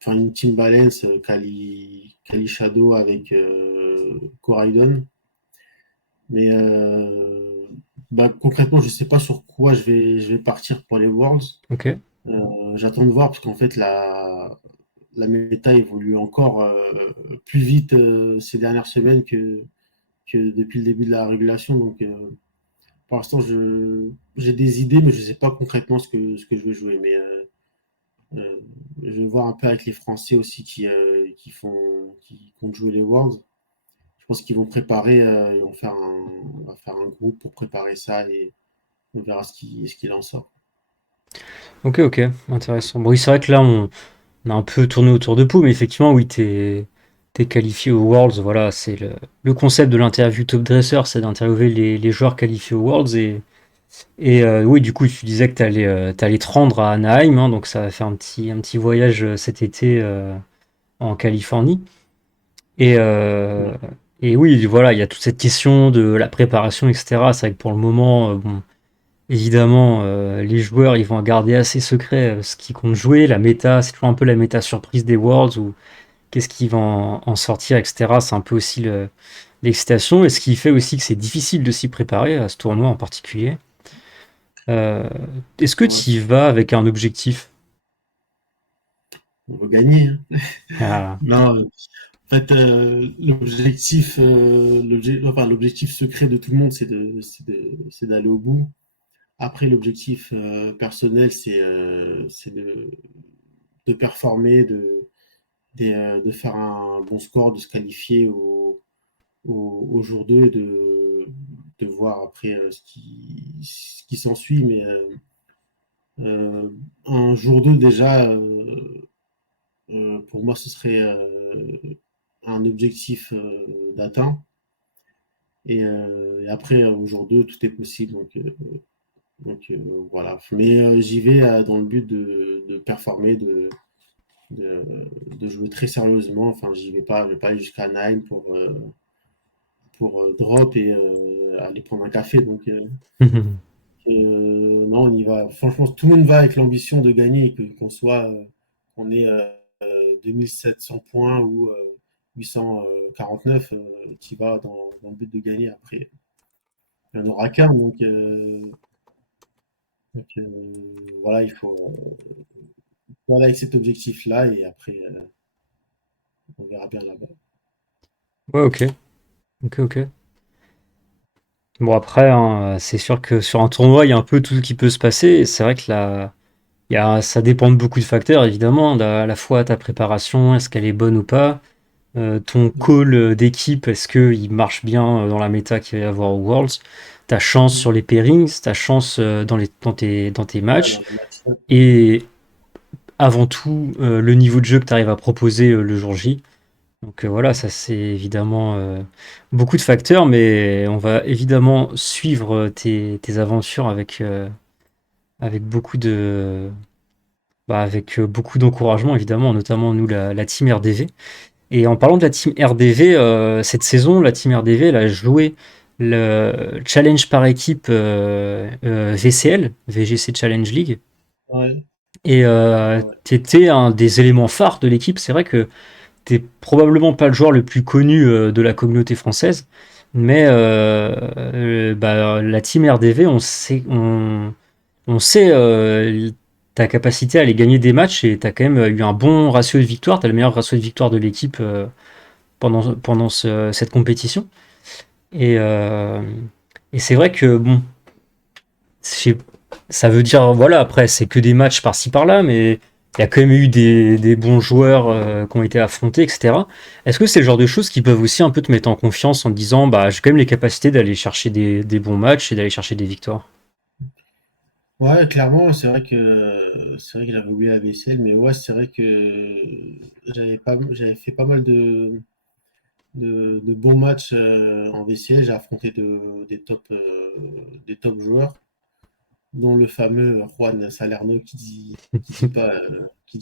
Enfin, une team balance, Kali Shadow avec Coraidon. Mais bah, concrètement, je ne sais pas sur quoi je vais partir pour les Worlds. Ok. J'attends de voir parce qu'en fait, la méta évolue encore plus vite ces dernières semaines que depuis le début de la régulation. Donc, pour l'instant, j'ai des idées, mais je ne sais pas concrètement ce que je vais jouer. Mais euh, je vais voir un peu avec les Français aussi qui comptent jouer les Worlds. Je pense qu'ils vont préparer, on va faire un groupe pour préparer ça et on verra ce qu'il en sort. Ok, ok, intéressant. Bon, oui, c'est vrai que là, on a un peu tourné autour de peau, mais effectivement, oui, t'es qualifié aux Worlds, voilà, c'est le concept de l'interview top dresser, c'est d'interviewer les joueurs qualifiés aux Worlds. Et oui, du coup, tu disais que t'allais te rendre à Anaheim, hein, donc ça va faire un petit voyage cet été en Californie. Et, euh, Ouais. et oui, voilà, il y a toute cette question de la préparation, etc. C'est vrai que pour le moment, bon, évidemment, les joueurs, ils vont garder assez secret ce qu'ils comptent jouer. La méta, c'est toujours un peu la méta surprise des Worlds, ou qu'est-ce qui va en sortir, etc. C'est un peu aussi l'excitation, et ce qui fait aussi que c'est difficile de s'y préparer à ce tournoi en particulier. Euh, Est-ce que Ouais. tu y vas avec un objectif? On veut gagner, hein. Ah, Non, en fait, l'objectif secret de tout le monde, c'est d'aller au bout. Après, l'objectif personnel, c'est de performer, de faire un bon score, de se qualifier au jour 2 et de voir après ce qui s'ensuit. Mais un jour 2 déjà, pour moi, ce serait un objectif d'atteint. Et après, au jour 2 tout est possible. Donc, voilà. Mais j'y vais dans le but de performer, de, de jouer très sérieusement. Enfin, je vais pas aller jusqu'à Nîmes pour drop et aller prendre un café. Donc, non, on y va. Franchement, tout le monde va avec l'ambition de gagner et qu'on ait 2700 points ou 849. Tu y vas dans le but de gagner. Après, il n'y en aura qu'un. Voilà, faut aller avec cet objectif-là et après, on verra bien là-bas. ouais, ok, ok, ok. Bon, après, hein, c'est sûr que sur un tournoi, il y a un peu tout qui peut se passer. Et c'est vrai que là, ça dépend de beaucoup de facteurs, évidemment. À la fois ta préparation, est-ce qu'elle est bonne ou pas? Ton call d'équipe, est-ce qu'il marche bien dans la méta qu'il va y avoir aux Worlds? Ta chance sur les pairings, ta chance dans tes Ouais, matchs. dans le match. Et avant tout, le niveau de jeu que tu arrives à proposer le jour J. Donc voilà, ça c'est évidemment beaucoup de facteurs, mais on va évidemment suivre tes aventures avec beaucoup avec beaucoup d'encouragement, évidemment, notamment nous, la team RDV. Et en parlant de la team RDV, cette saison, la team RDV, elle a joué le challenge par équipe VCL, VGC Challenge League. Ouais, Et ouais, ouais. tu étais un des éléments phares de l'équipe. C'est vrai que t'es probablement pas le joueur le plus connu de la communauté française, mais la team RDV, on sait ta capacité à aller gagner des matchs, et tu as quand même eu un bon ratio de victoire. Tu as le meilleur ratio de victoire de l'équipe pendant cette compétition. Et, euh, et c'est vrai que, bon, c'est- ça veut dire, voilà, après, c'est que des matchs par-ci par-là, mais il y a quand même eu des bons joueurs qui ont été affrontés, etc. Est-ce que c'est le genre de choses qui peuvent aussi un peu te mettre en confiance en te disant, bah, j'ai quand même les capacités d'aller chercher des bons matchs et d'aller chercher des victoires? Ouais, clairement, c'est vrai que j'avais oublié la vaisselle, mais ouais, c'est vrai que j'avais fait pas mal de bons matchs en VCL. J'ai affronté des top joueurs, dont le fameux Juan Salerno qui dit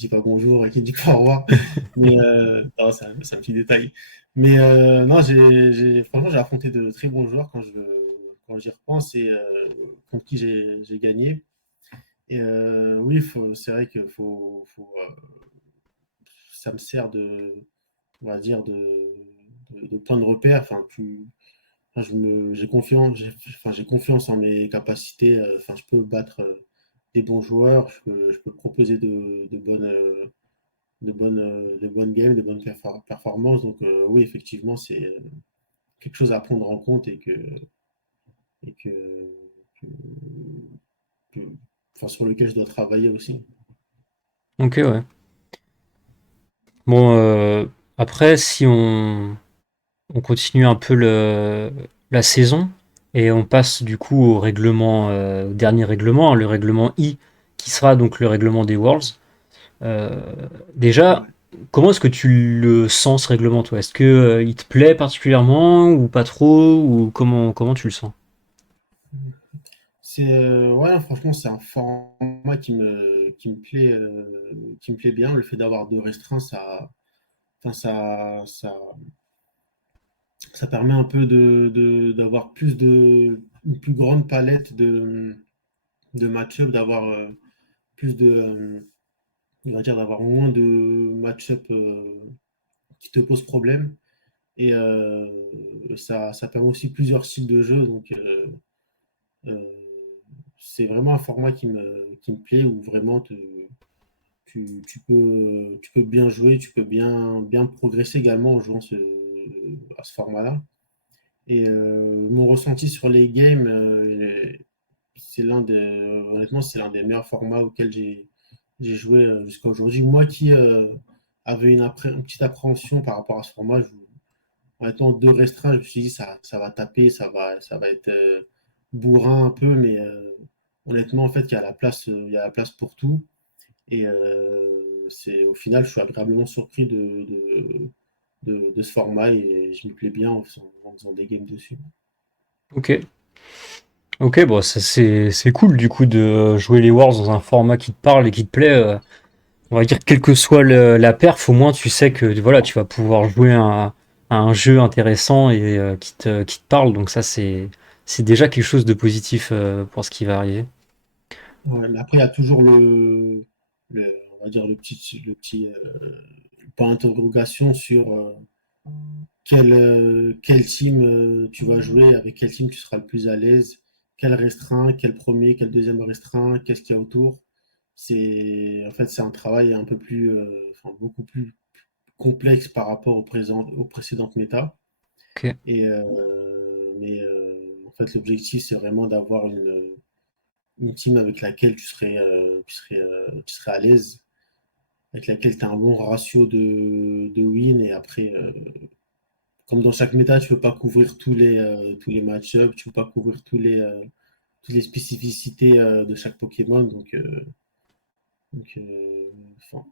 pas bonjour et qui dit pas au revoir. Mais non, c'est un petit détail. Mais non, franchement, j'ai affronté de très bons joueurs quand j'y repense et contre qui j'ai gagné. Et oui, c'est vrai que ça me sert on va dire, de point de repère. Enfin, j'ai confiance en mes capacités. Enfin, je peux battre des bons joueurs, je peux proposer de bonnes games, de bonnes performances. Donc, oui, effectivement, c'est quelque chose à prendre en compte et que- que- enfin, sur lequel je dois travailler aussi. Ok, ouais. Bon, après, si on continue un peu la saison, et on passe du coup au dernier règlement, hein, le règlement I, qui sera donc le règlement des Worlds. Euh, Déjà, Ouais. comment est-ce que tu le sens ce règlement, toi? Est-ce que il te plaît particulièrement ou pas trop ou comment tu le sens? Ouais, franchement, c'est un format qui me plaît bien. Le fait d'avoir 2 restreints, enfin, ça permet un peu d'avoir une plus grande palette de match-up, d'avoir, plus de, on va dire, d'avoir moins de match-up, qui te posent problème. Et ça permet aussi plusieurs styles de jeu. Donc, euh, c'est vraiment un format qui me plaît où vraiment tu peux bien jouer, tu peux bien progresser également en jouant à ce format-là. Et mon ressenti sur les games, c'est honnêtement, c'est l'un des meilleurs formats auxquels j'ai joué jusqu'à aujourd'hui. Moi qui avais une petite appréhension par rapport à ce format, en étant 2 restreints, je me suis dit ça va taper, ça va être bourrin un peu, mais honnêtement, en fait, il y a la place pour tout. Et au final, je suis agréablement surpris de ce format et je m'y plais bien en faisant des games dessus. Ok. Ok, bon, ça c'est cool du coup de jouer les Wars dans un format qui te parle et qui te plaît. On va dire quelle que soit la perf, au moins tu sais que voilà, tu vas pouvoir jouer à un jeu intéressant et qui te parle. Donc ça c'est déjà quelque chose de positif pour ce qui va arriver. Ouais, mais après, il y a toujours on va dire le petit point d'interrogation sur quel team tu vas jouer, avec quel team tu seras le plus à l'aise, quel restreint, quel premier, quel deuxième restreint, qu'est-ce qu'il y a autour. En fait, c'est un travail un peu plus, enfin, beaucoup plus complexe par rapport aux précédentes méta. Ok, En fait, l'objectif, c'est vraiment d'avoir une team avec laquelle tu serais à l'aise, avec laquelle tu as un bon ratio de win. Et après, comme dans chaque méta, tu peux pas couvrir tous les match-ups, tu peux pas couvrir toutes les spécificités de chaque Pokémon. Enfin,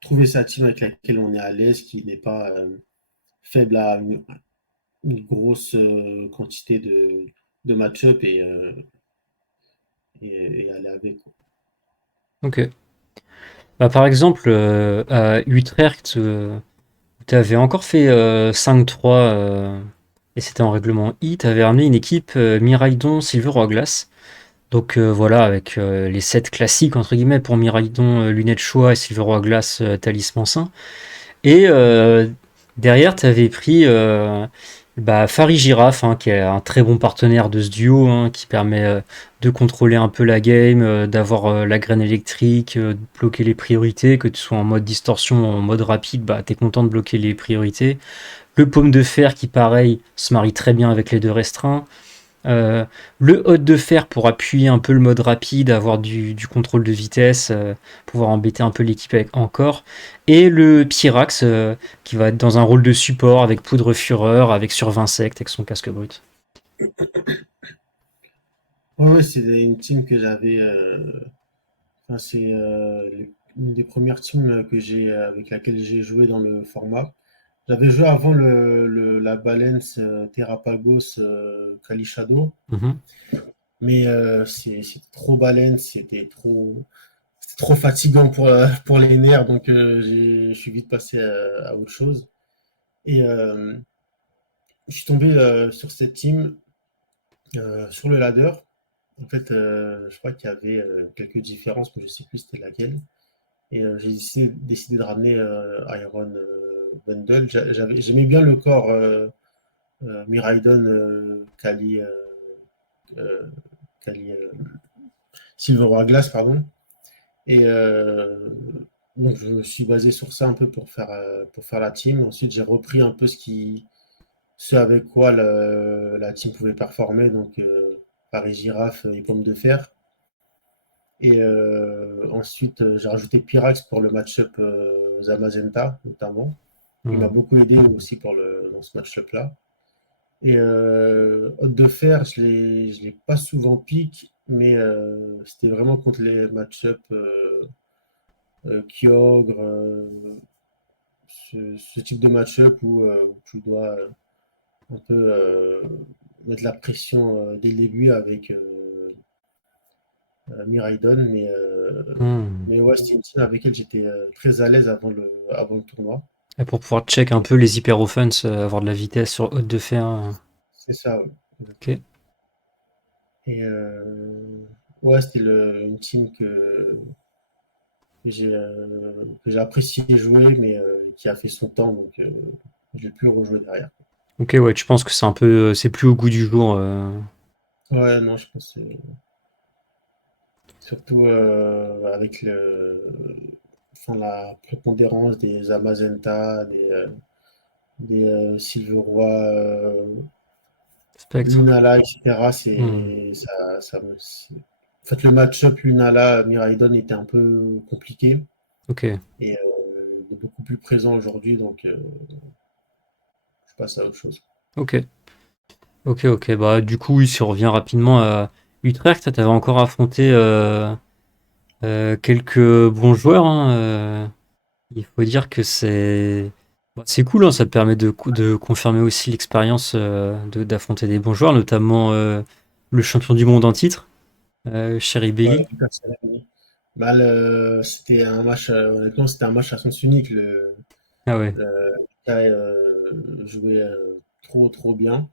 trouver sa team avec laquelle on est à l'aise, qui n'est pas faible à une grosse quantité de match-up et aller avec. ok. Bah, par exemple, à Utrecht, tu avais encore fait 5-3 et c'était en règlement I. Tu avais ramené une équipe Miraidon Silver Glace. Donc voilà, avec les sets classiques entre guillemets pour Miraidon, lunettes choix et Silver Glace, talisman sain. Et derrière, tu avais pris bah, Farid Giraffe, hein, qui est un très bon partenaire de ce duo, hein, qui permet de contrôler un peu la game, d'avoir la graine électrique, de bloquer les priorités, que tu sois en mode distorsion ou en mode rapide, bah, tu es content de bloquer les priorités. Le Paume de Fer qui, pareil, se marie très bien avec les deux restreints. Euh, le hot de fer pour appuyer un peu le mode rapide, avoir du contrôle de vitesse, pouvoir embêter un peu l'équipe avec encore. Et le Pyrax qui va être dans un rôle de support avec poudre fureur, avec survinsecte, avec son casque brut. Ouais, ouais, c'est une team que j'avais. Enfin, une des premières teams avec laquelle j'ai joué dans le format. J'avais joué avant la balance Terrapagos Kali Shadow, Mhm. mais c'était trop balance, c'était trop fatigant pour les nerfs, donc je suis vite passé à autre chose. Et je suis tombé sur cette team sur le ladder. En fait, je crois qu'il y avait quelques différences, mais je sais plus c'était laquelle. Et j'ai décidé de ramener Iron Bundle. J'aimais bien le corps Miraidon euh, Kali Silver Hourglass, pardon. Et donc je me suis basé sur ça un peu pour faire la team. Ensuite, j'ai repris un peu ce avec quoi la team pouvait performer. Donc Paris Girafe et Pomme de Fer. Et ensuite, j'ai rajouté Pyrax pour le match-up Zamazenta, notamment. Il m'a Mhm. beaucoup aidé aussi dans ce match-up-là. Et Hôte de Fer, je l'ai pas souvent pick, mais c'était vraiment contre les match-up Kyogre, ce type de match-up où tu dois un peu mettre la pression dès le début avec Miraidon. Hmm. Mais ouais, c'était une team avec elle j'étais très à l'aise avant le tournoi. Et pour pouvoir check un peu les hyper offense, avoir de la vitesse sur haute de fer. C'est ça, ouais. Ok. Exactement. Et ouais, c'était une team que j'ai apprécié jouer, mais qui a fait son temps, donc je l'ai plus rejoué derrière. Ok, ouais, tu penses que c'est un peu, c'est plus au goût du jour. Ouais, non, je pense surtout avec enfin, la prépondérance des Amazenta, des Silveroy, Spectre. Lunala, etc. Hmm. En fait, le match-up Lunala-Miraidon était un peu compliqué Ok, et il est beaucoup plus présent aujourd'hui, donc je passe à autre chose. ok, ok. Bah, du coup, oui, si on revient rapidement à Utrecht, t'avais encore affronté quelques bons joueurs, hein. Il faut dire que c'est cool, hein, ça te permet de confirmer aussi l'expérience d'affronter des bons joueurs, notamment le champion du monde en titre, Cherry Ouais, Bailey. Lucas Serrani. Bah, c'était un match, honnêtement, c'était un match à sens unique. Ah ouais. Lucas jouait trop bien.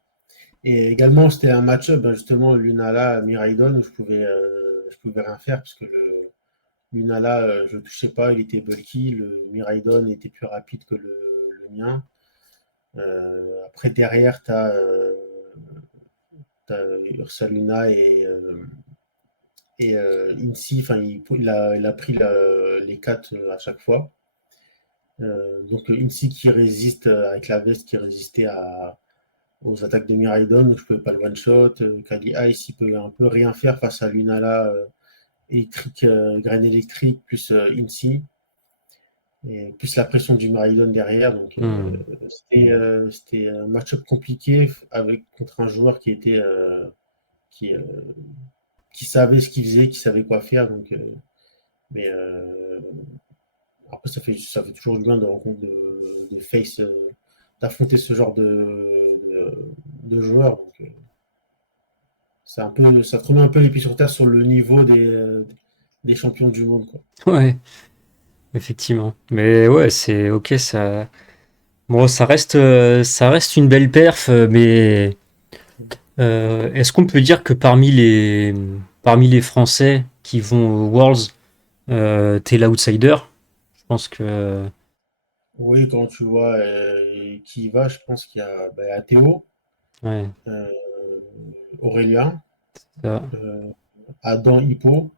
Et également, c'était un match-up, ben, justement, Lunala-Miraidon, où je pouvais rien faire, parce que Lunala, je ne touchais pas, il était bulky, le Miraidon était plus rapide que le mien. Après, derrière, t'as Ursaluna et Incy, enfin, il a pris les 4 à chaque fois. Donc, Incy qui résiste avec la veste, qui résistait aux attaques de Miraidon, donc je pouvais pas le one-shot. Kali Ice, il peut un peu rien faire face à Lunala électrique, graine électrique, plus Incy, et plus la pression du Miraidon derrière. Donc, Hmm. c'était un match-up compliqué contre un joueur qui, euh, qui savait ce qu'il faisait, qui savait quoi faire. Donc, mais après, ça fait toujours du bien de rencontre de face, d'affronter ce genre de joueurs. Donc, ça te remet un peu les pieds sur terre sur le niveau des champions du monde, quoi. Ouais, effectivement. Mais ouais, c'est ok, ça. Bon, ça reste une belle perf, mais est-ce qu'on peut dire que parmi les Français qui vont aux Worlds, t'es l'outsider? Je pense que Oui, quand tu vois qui y va, je pense qu'il y a, bah, il y a Théo, ouais, euh, Aurélien, ça, euh, Adam Hippo.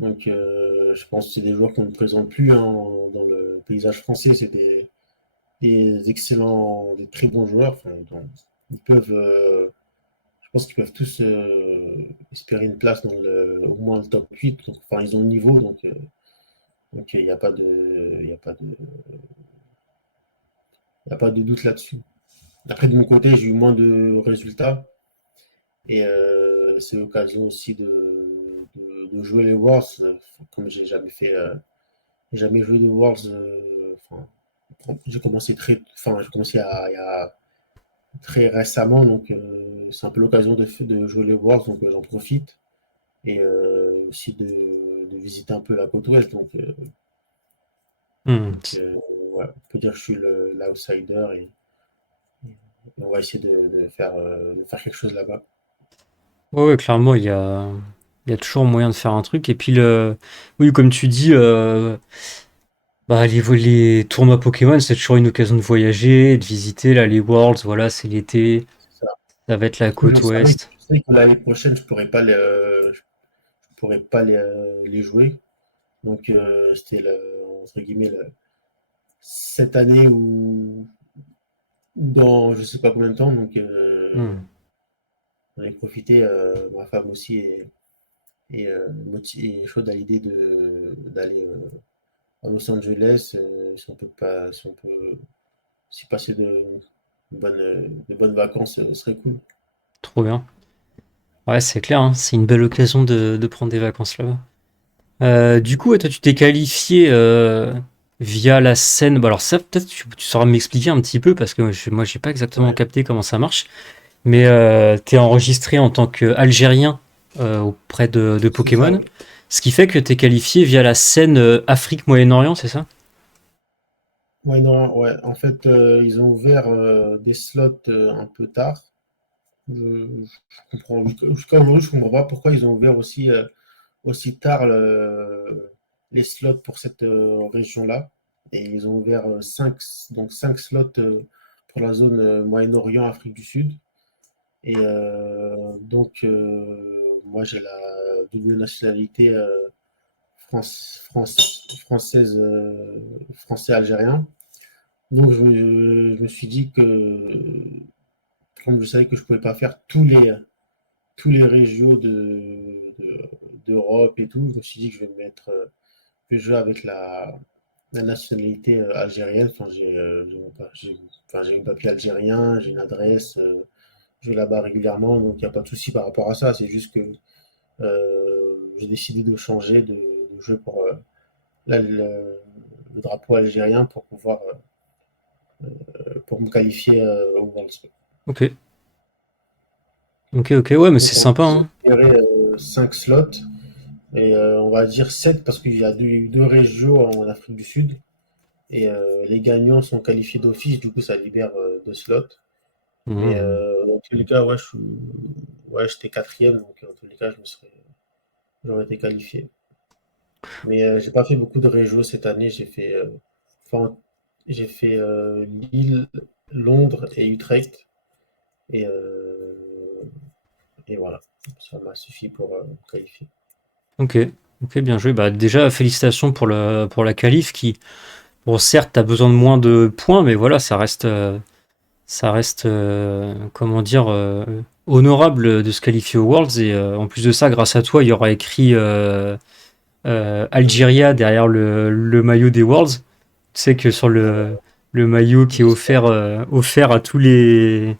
Donc, je pense que c'est des joueurs qu'on ne présente plus hein, dans le paysage français. C'est des excellents, des très bons joueurs. Enfin, ils peuvent, je pense qu'ils peuvent tous espérer une place au moins le top 8. Donc, enfin, ils ont le niveau, donc il n'y a pas de, il y a pas de doute là-dessus. Après, de mon côté, j'ai eu moins de résultats et c'est l'occasion aussi de jouer les Worlds. Comme j'ai jamais joué de Worlds. Enfin, j'ai commencé il y a très récemment, donc c'est un peu l'occasion de jouer les Worlds, donc j'en profite et aussi de visiter un peu la côte ouest. hmm. Ouais, on peut dire que je suis l'outsider et on va essayer de faire quelque chose là-bas. Ouais, ouais, clairement, il y a toujours moyen de faire un truc. Et puis, oui, comme tu dis, bah, les tournois Pokémon, c'est toujours une occasion de voyager, de visiter. Là, les Worlds, voilà, c'est l'été, C'est ça. ça va être la Mais côte ouest. je sais que l'année prochaine, je pourrais pas les jouer. Donc, c'était entre guillemets cette année ou dans je sais pas combien de temps. Donc, Hmm. j'en ai profité. Ma femme aussi est chaude à l'idée d'aller à Los Angeles. Si on peut pas, si on peut s'y passer de bonnes vacances, ce serait cool. Trop bien. Ouais, c'est clair, hein, c'est une belle occasion de prendre des vacances là-bas. Du coup, ouais, toi, tu t'es qualifié. via la scène. Bah alors ça, peut-être tu sauras m'expliquer un petit peu parce que moi, j'ai pas exactement Ouais, capté comment ça marche. Mais t'es enregistré en tant qu'Algérien auprès de c'est ça, Pokémon, ouais. ce qui fait que t'es qualifié via la scène Afrique-Moyen-Orient, c'est ça? Ouais, non, ouais. En fait, ils ont ouvert des slots un peu tard. Je comprends, jusqu'à aujourd'hui, je comprends pas pourquoi ils ont ouvert aussi tard les slots pour cette région-là. Et ils ont ouvert 5 slots pour la zone Moyen-Orient, Afrique du Sud. Et donc, moi, j'ai la double nationalité française, français-algérien. Donc, je me suis dit que, comme je savais que je pouvais pas faire tous les régions d'Europe et tout, je me suis dit que je vais me mettre, que je vais avec la nationalité algérienne. Enfin, j'ai un papier algérien, j'ai une adresse, je vais là-bas régulièrement, donc il n'y a pas de souci par rapport à ça. C'est juste que j'ai décidé de changer de jeu pour le drapeau algérien pour me qualifier au World Cup. Ok, ok, ouais, mais c'est Donc en fait, sympa, ils ont hein. libéré 5 slots, et on va dire 7 parce qu'il y a deux régions en Afrique du Sud. Et les gagnants sont qualifiés d'office, du coup ça libère 2 slots. Et Mhm. dans tous les cas, ouais, j'étais quatrième, donc dans tous les cas, j'aurais été qualifié. Mais j'ai pas fait beaucoup de régions cette année. Enfin, j'ai fait Lille, Londres et Utrecht. Et, et voilà, ça m'a suffi pour qualifier. Ok, ok, bien joué. Bah déjà, félicitations pour la qualif qui, bon, certes, t'as besoin de moins de points, mais voilà, ça reste, comment dire, honorable de se qualifier aux Worlds. Et en plus de ça, grâce à toi, il y aura écrit Algeria derrière le maillot des Worlds. Tu sais que sur le maillot qui est J'espère. offert à tous les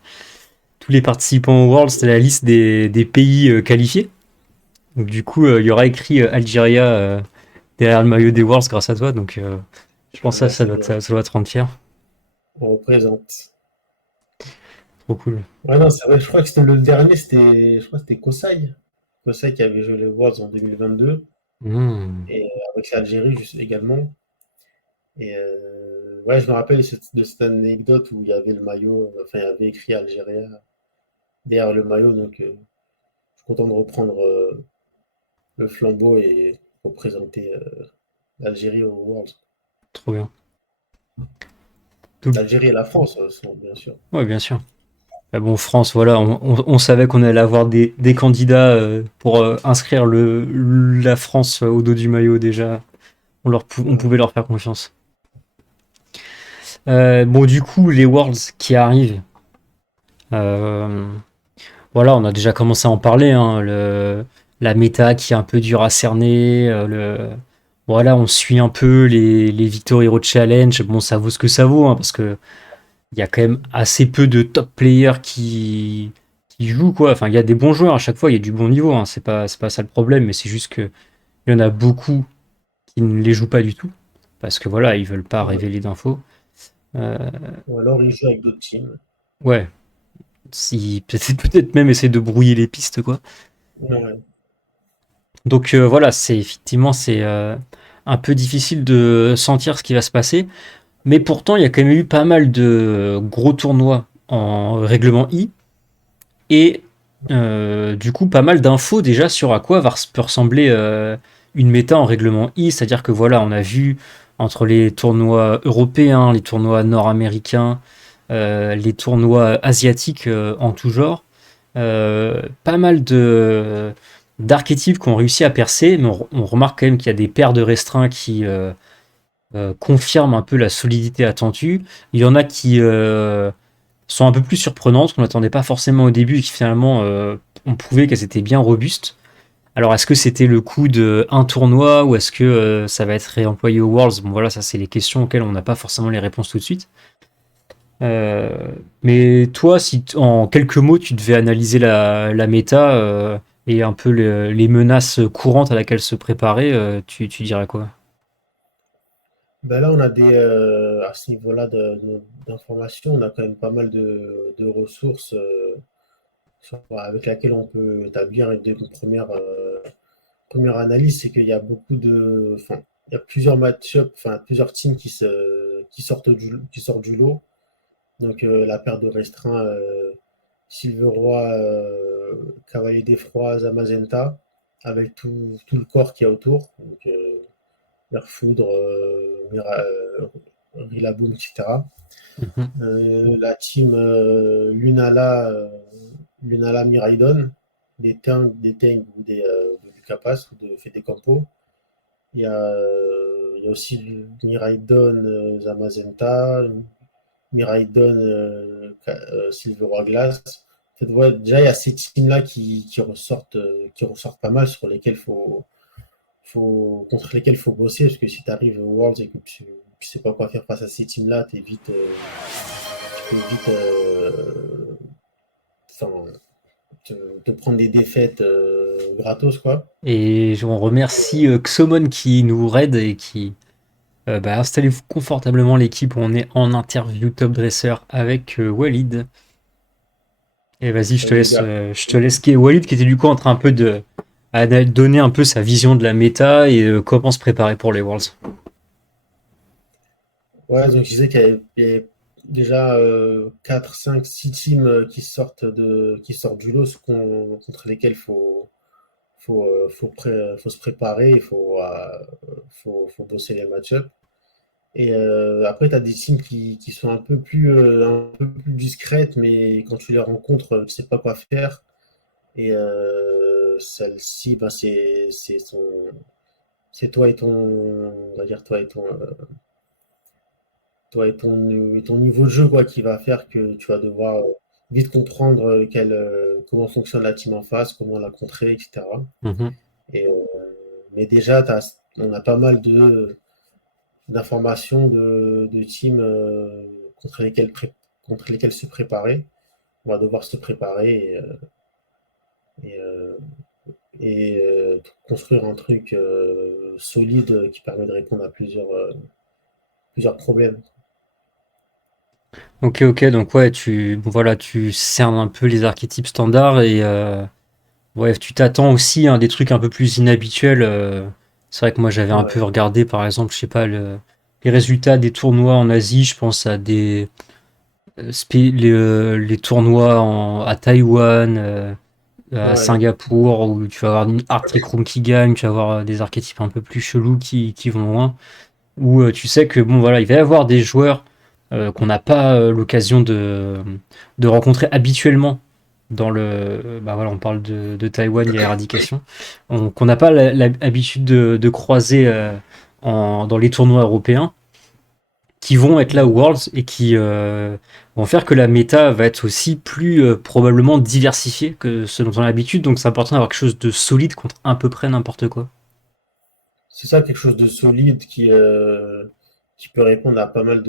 participants aux Worlds, c'est la liste des pays qualifiés. Donc du coup, il y aura écrit Algeria derrière le maillot des Worlds grâce à toi. Donc je pense que ça, ça Merci, doit te, ouais. ça doit te rendre fier. On représente. Trop cool. Ouais, non, c'est vrai, je crois que c'était le dernier, je crois que c'était Kosai. Kosai qui avait joué les Worlds en 2022, Hmm. et avec l'Algérie également. Et ouais, je me rappelle de cette anecdote où il y avait le maillot, enfin, il y avait écrit Algérie derrière le maillot, donc je suis content de reprendre le flambeau et représenter l'Algérie au Worlds. Trop bien. Tout- L'Algérie et la France, bien sûr. Ouais, bien sûr. Ah bon, France, voilà, on savait qu'on allait avoir des candidats pour inscrire la France au dos du maillot déjà. On Ouais. pouvait leur faire confiance. Bon, du coup, les Worlds qui arrivent, euh, voilà, on a déjà commencé à en parler, hein, la méta qui est un peu dure à cerner, voilà, on suit un peu les Victory Road Challenge. Bon, ça vaut ce que ça vaut, hein, parce que il y a quand même assez peu de top players qui jouent, quoi. Enfin, il y a des bons joueurs à chaque fois, il y a du bon niveau, hein. C'est pas ça le problème, mais c'est juste que il y en a beaucoup qui ne les jouent pas du tout, parce que voilà, ils veulent pas Ouais. révéler d'infos. Euh, Ou alors ils jouent avec d'autres teams. ouais, si, peut-être même essayer de brouiller les pistes, quoi. Ouais. Donc voilà, c'est un peu difficile de sentir ce qui va se passer, mais pourtant il y a quand même eu pas mal de gros tournois en règlement I, et du coup pas mal d'infos déjà sur à quoi peut ressembler une méta en règlement I, c'est-à-dire que voilà, on a vu entre les tournois européens, les tournois nord-américains, les tournois asiatiques en tout genre, pas mal d'archétypes qui ont réussi à percer, mais on remarque quand même qu'il y a des paires de restreints qui confirment un peu la solidité attendue. Il y en a qui sont un peu plus surprenantes, qu'on n'attendait pas forcément au début et qui finalement ont prouvé qu'elles étaient bien robustes. Alors est-ce que c'était le coup de un tournoi ou est-ce que ça va être réemployé aux Worlds? Bon voilà, ça c'est les questions auxquelles on n'a pas forcément les réponses tout de suite. Mais toi, si en quelques mots, tu devais analyser la méta et un peu les menaces courantes à laquelle se préparer, tu dirais quoi? Ben là, on a à ce niveau-là d'informations, on a quand même pas mal de ressources avec lesquelles on peut établir une première analyse. C'est qu'il y a enfin, il y a plusieurs match-ups, enfin, plusieurs teams qui sortent du lot. Donc, la paire de restreints, Silveroy, Cavalier d'Effroi, Zamazenta, avec tout le corps qu'il y a autour. Donc, Foudre, Rillaboom, etc. Mhm. La team Lunala Miraidon, des Teng ou de Lucapas ou de Fede Campo. Il y a aussi Miraidon Zamazenta, Miraidon Silver Glass. En fait, ouais, déjà, il y a ces teams-là qui ressortent pas mal, contre lesquels il faut bosser, parce que si tu arrives au Worlds et que tu sais pas quoi faire face à ces teams-là, tu peux vite enfin, te prendre des défaites gratos, quoi. Et on remercie Xomon qui nous raide et qui installez-vous confortablement l'équipe. On est en interview top dresser avec Walid. Et vas-y, Salut les gars. je te laisse qui est Walid qui était du coup en train un peu de à donner un peu sa vision de la méta et comment se préparer pour les Worlds. Ouais, donc je disais qu'il y a déjà 4, 5, 6 teams qui sortent du lot, contre lesquels faut se préparer, faut bosser les match-ups. Et après, tu as des teams qui sont un peu plus discrètes, mais quand tu les rencontres, tu sais pas quoi faire. Et celle-ci, ben, c'est toi et ton, on va dire toi et ton niveau de jeu, quoi, qui va faire que tu vas devoir vite comprendre comment fonctionne la team en face, comment la contrer, etc. Mhm. Et, mais déjà, on a pas mal d'informations de teams contre lesquels se préparer. On va devoir se préparer et, euh, construire un truc solide qui permet de répondre à plusieurs problèmes. Ok, ok, donc ouais, bon, voilà, tu cernes un peu les archétypes standards et ouais, tu t'attends aussi à des trucs un peu plus inhabituels. C'est vrai que moi j'avais un peu Ouais, regardé par exemple, je sais pas, les résultats des tournois en Asie, je pense à les tournois à Taïwan, à ouais, Singapour, où tu vas avoir une Art Trick Room qui gagne, tu vas avoir des archétypes un peu plus chelous qui vont loin, où tu sais que bon voilà, il va y avoir des joueurs qu'on n'a pas l'occasion de rencontrer habituellement dans bah voilà, on parle de Taïwan, il y a éradication, qu'on n'a pas l'habitude de croiser dans les tournois européens, qui vont être là au ouais. Worlds et qui vont faire que la méta va être aussi plus probablement diversifiée que ce dont on a l'habitude. Donc c'est important d'avoir quelque chose de solide contre à peu près n'importe quoi. C'est ça, quelque chose de solide qui peut répondre à pas mal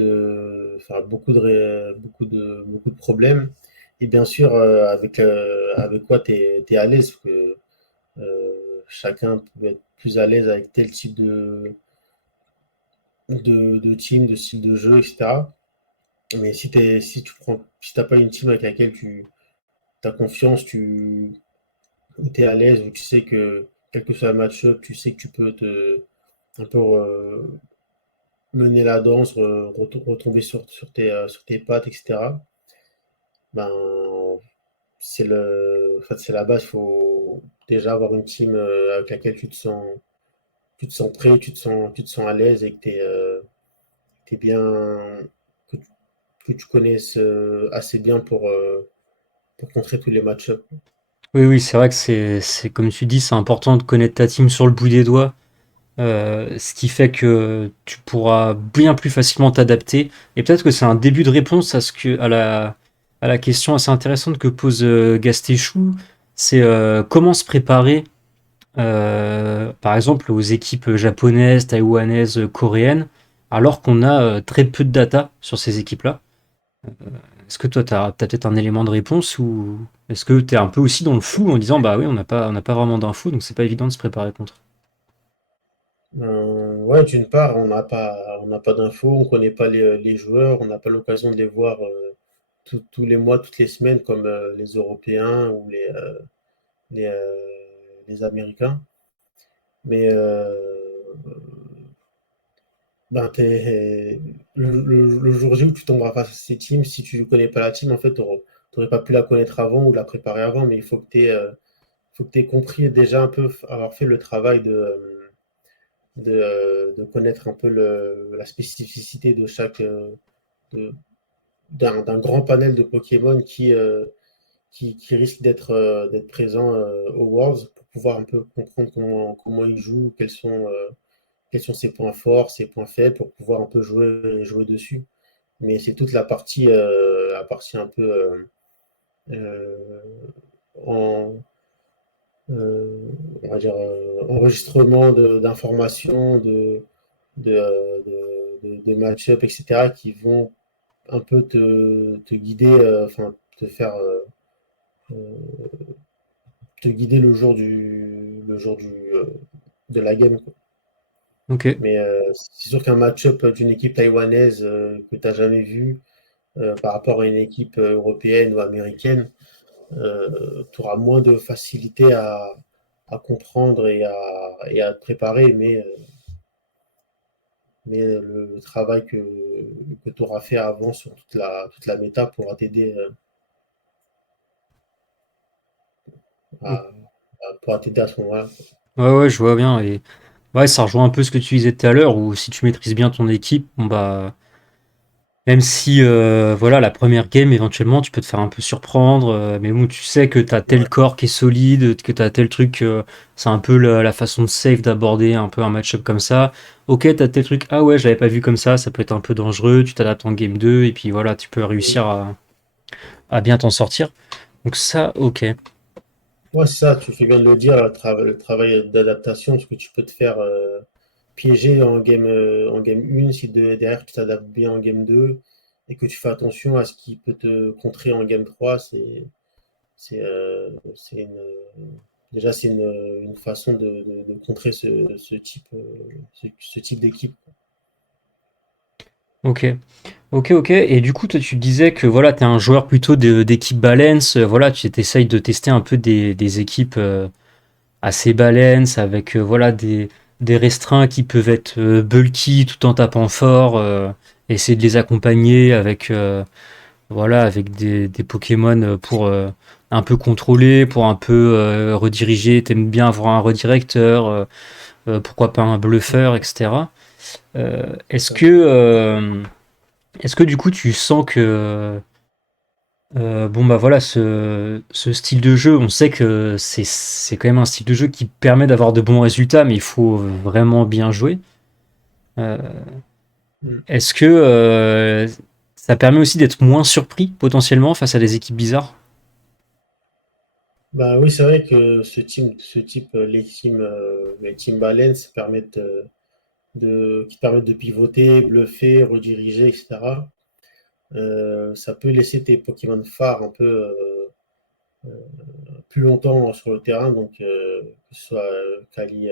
enfin, beaucoup de problèmes. Et bien sûr, avec quoi tu es à l'aise, parce que chacun peut être plus à l'aise avec tel type de team, de style de jeu, etc. Mais si t'as pas une team avec laquelle tu as confiance, où tu es à l'aise, où tu sais que, quel que soit le match-up, tu sais que tu peux un peu mener la danse, retomber sur tes pattes, etc. Ben, en fait, c'est la base. Il faut déjà avoir une team avec laquelle tu te sens prêt, tu te sens à l'aise et que t'es bien, que, que tu connaisses assez bien pour contrer tous les match-ups. Oui, oui, c'est vrai que c'est comme tu dis, c'est important de connaître ta team sur le bout des doigts, ce qui fait que tu pourras bien plus facilement t'adapter. Et peut-être que c'est un début de réponse à la question assez intéressante que pose Gastéchou, c'est comment se préparer par exemple aux équipes japonaises, taïwanaises, coréennes, alors qu'on a très peu de data sur ces équipes-là. Est-ce que toi, tu as peut-être un élément de réponse ou est-ce que tu es un peu aussi dans le flou en disant bah oui, on n'a pas vraiment d'infos, donc c'est pas évident de se préparer contre. Ouais, d'une part, on n'a pas d'infos, on connaît pas les joueurs, on n'a pas l'occasion de les voir tous les mois, toutes les semaines, comme les Européens ou les, euh, les Américains. Mais ben, le jour J où tu tomberas face à ces teams, si tu ne connais pas la team, en fait, tu n'aurais pas pu la connaître avant ou la préparer avant, mais il faut que tu aies compris déjà un peu, avoir fait le travail de connaître un peu la spécificité de de- d'un grand panel de Pokémon qui risque d'être présent au Worlds pour pouvoir un peu comprendre comment ils jouent, quels sont ses points forts, ses points faibles, pour pouvoir un peu jouer dessus. Mais c'est toute la partie un peu euh, en, on va dire, enregistrement d'informations, de match-up, etc., qui vont un peu te guider, enfin, te guider de la game, quoi. Ok. Mais c'est sûr qu'un match-up d'une équipe taïwanaise que tu n'as jamais vu par rapport à une équipe européenne ou américaine, tu auras moins de facilité à comprendre et à te préparer, mais le travail que tu auras fait avant sur toute la méta à, pourra t'aider à ce moment-là. Ouais, ouais, je vois bien. Et ouais, ça rejoint un peu ce que tu disais tout à l'heure, où si tu maîtrises bien ton équipe, bon bah, même si voilà, la première game, éventuellement, tu peux te faire un peu surprendre, mais bon, tu sais que t'as tel Ouais, corps qui est solide, que t'as tel truc, c'est un peu la façon de safe d'aborder un peu un match-up comme ça. Ok, t'as tel truc, ah ouais, j'avais pas vu comme ça peut être un peu dangereux, tu t'adaptes en game 2 et puis voilà, tu peux réussir à bien t'en sortir. Donc ça, ok. ouais, c'est ça, tu fais bien de le dire, le travail d'adaptation, parce que tu peux te faire piéger en game 1 si derrière tu t'adaptes bien en game 2 et que tu fais attention à ce qui peut te contrer en game 3. Déjà, c'est une façon de contrer ce type d'équipe. Ok. Ok, ok. Et du coup, toi, tu disais que voilà, tu es un joueur plutôt d'équipe balance. Voilà, tu essayes de tester un peu des équipes assez balance avec voilà, des restreints qui peuvent être bulky tout en tapant fort. Essayer de les accompagner avec, voilà, avec des Pokémon pour un peu contrôler, pour un peu rediriger. T'aimes bien avoir un redirecteur, pourquoi pas un bluffeur, etc. Euh, C'est est-ce ça. que, euh, est-ce que du coup tu sens que bon bah voilà ce style de jeu, on sait que c'est quand même un style de jeu qui permet d'avoir de bons résultats, mais il faut vraiment bien jouer. Euh, Mm. est-ce que ça permet aussi d'être moins surpris potentiellement face à des équipes bizarres? Bah oui, c'est vrai que ce type, les team balance qui permettent de pivoter, bluffer, rediriger, etc. Ça peut laisser tes Pokémon phares un peu plus longtemps sur le terrain, donc que ce soit Kali,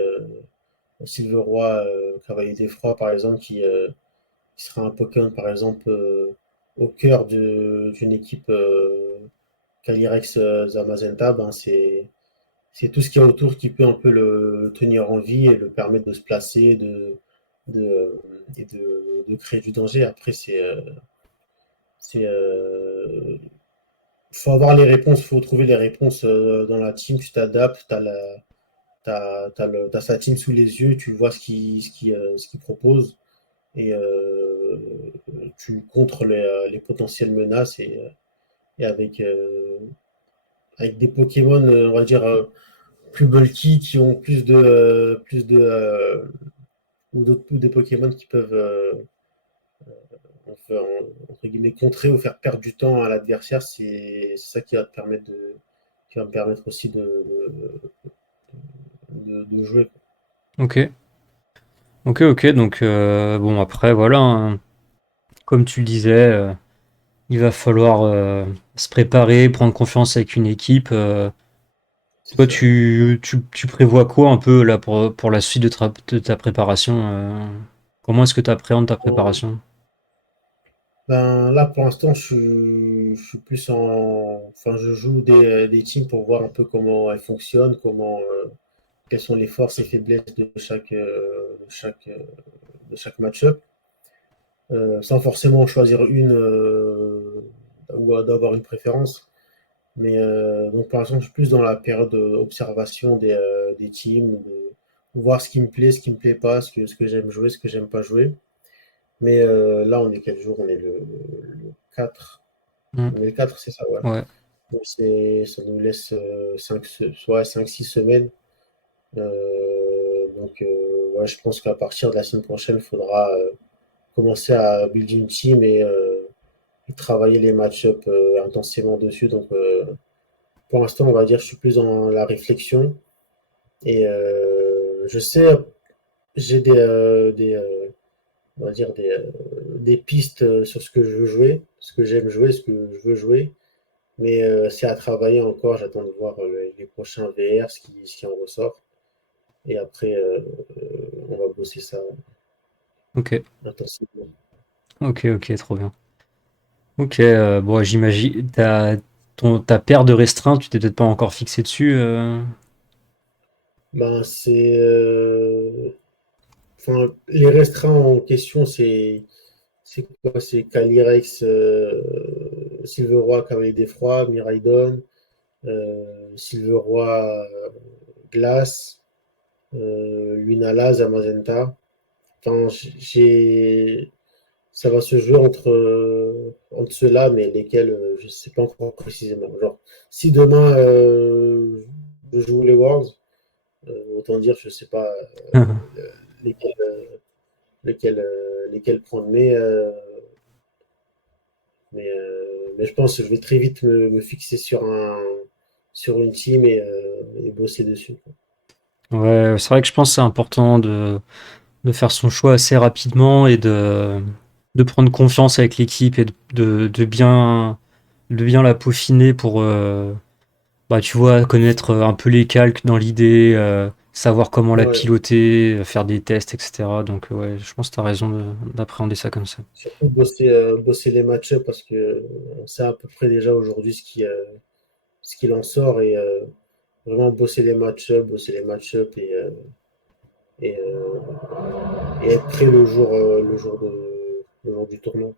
Silveroi, Cavalier d'Effroi, par exemple, qui sera un Pokémon, par exemple, au cœur d'une équipe Calyrex Zamazenta. Ben c'est tout ce qu'il y a autour qui peut un peu le tenir en vie et le permettre de se placer, et de créer du danger. Après, faut avoir les réponses, faut trouver les réponses dans la team. Tu t'adaptes, t'as sa team sous les yeux, tu vois ce qu'il propose et tu contres les potentielles menaces et avec des Pokémon, on va dire, plus bulky, qui ont ou des Pokémon qui peuvent, entre guillemets, contrer ou faire perdre du temps à l'adversaire. C'est ça qui va me permettre aussi de jouer. Ok, ok, ok. Donc bon après voilà, hein, comme tu le disais, il va falloir se préparer, prendre confiance avec une équipe. c'est Toi, ça. tu prévois quoi un peu là pour la suite de ta préparation comment est-ce que tu appréhendes ta Bon, préparation? ben, là, pour l'instant, je suis plus enfin, je joue des teams pour voir un peu comment elles fonctionnent, quelles sont les forces et faiblesses de chaque match-up, sans forcément choisir une ou d'avoir une préférence. Mais donc, pour l'instant, je suis plus dans la période d'observation des teams, de voir ce qui me plaît, ce qui me plaît pas, ce que j'aime jouer, ce que j'aime pas jouer. Mais là, on est quel jour? On est le 4. Hmm. On est le 4, c'est ça, ouais. Ouais. Donc ça nous laisse 5-6 semaines. Donc ouais, je pense qu'à partir de la semaine prochaine, il faudra commencer à build une team et travailler les match-up intensément dessus. Donc pour l'instant, on va dire, je suis plus dans la réflexion. Et je sais, j'ai on va dire des pistes sur ce que je veux jouer, ce que j'aime jouer, ce que je veux jouer. Mais c'est à travailler encore. J'attends de voir les prochains VR, ce qui en ressort. Et après, on va bosser ça Ok. intensivement. Ok, ok, trop bien. Ok, bon, j'imagine, ta paire de restreints, tu t'es peut-être pas encore fixé dessus. Ben, enfin, les restreints en question, c'est quoi? C'est Calyrex, Silveroi, Cavalier d'Effroi, Miraidon, Silveroi, Glace, Lunala, Zamazenta. Enfin, ça va se jouer entre ceux-là, mais lesquels, je ne sais pas encore précisément. Genre, si demain je joue les Worlds, autant dire, je ne sais pas lesquels, lesquels prendre. Mais je pense que je vais très vite me fixer sur une team et bosser dessus. Ouais, c'est vrai que je pense que c'est important de faire son choix assez rapidement et de prendre confiance avec l'équipe et de bien la peaufiner pour, bah, tu vois, connaître un peu les calques dans l'idée, savoir comment la Ouais, piloter, faire des tests, etc. Donc, ouais, je pense que tu as raison d'appréhender ça comme ça. surtout bosser les match parce que on sait à peu près déjà aujourd'hui ce qu'il en sort et vraiment bosser les match-up et, et être prêt le jour du tournoi.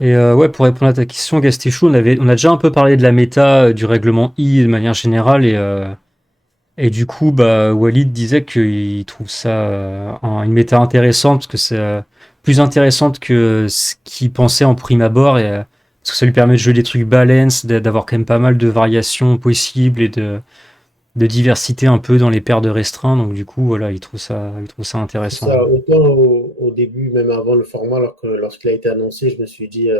Et ouais, pour répondre à ta question, Gastéchou, on a déjà un peu parlé de la méta, du règlement I de manière générale, et du coup, bah, Walid disait qu'il trouve ça une méta intéressante, parce que c'est plus intéressante que ce qu'il pensait en prime abord, parce que ça lui permet de jouer des trucs balance, d'avoir quand même pas mal de variations possibles et de diversité un peu dans les paires de restreints, donc du coup, voilà, il trouve ça C'est intéressant. ça, autant au début, même avant le format, lorsqu'il a été annoncé, je me suis dit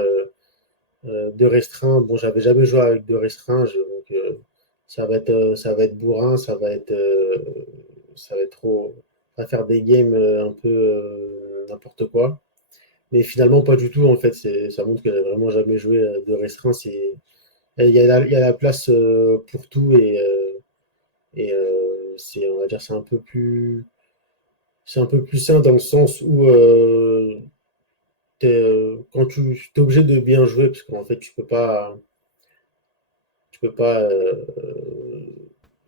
deux restreints. Bon, j'avais jamais joué avec deux restreints, donc ça va être bourrin, ça va être trop, ça va faire des games un peu n'importe quoi. Mais finalement, pas du tout, en fait. Ça montre que j'ai vraiment jamais joué de restreint. Il y a la place pour tout on va dire, c'est un peu plus sain dans le sens où quand tu es obligé de bien jouer, parce qu'en fait, tu peux pas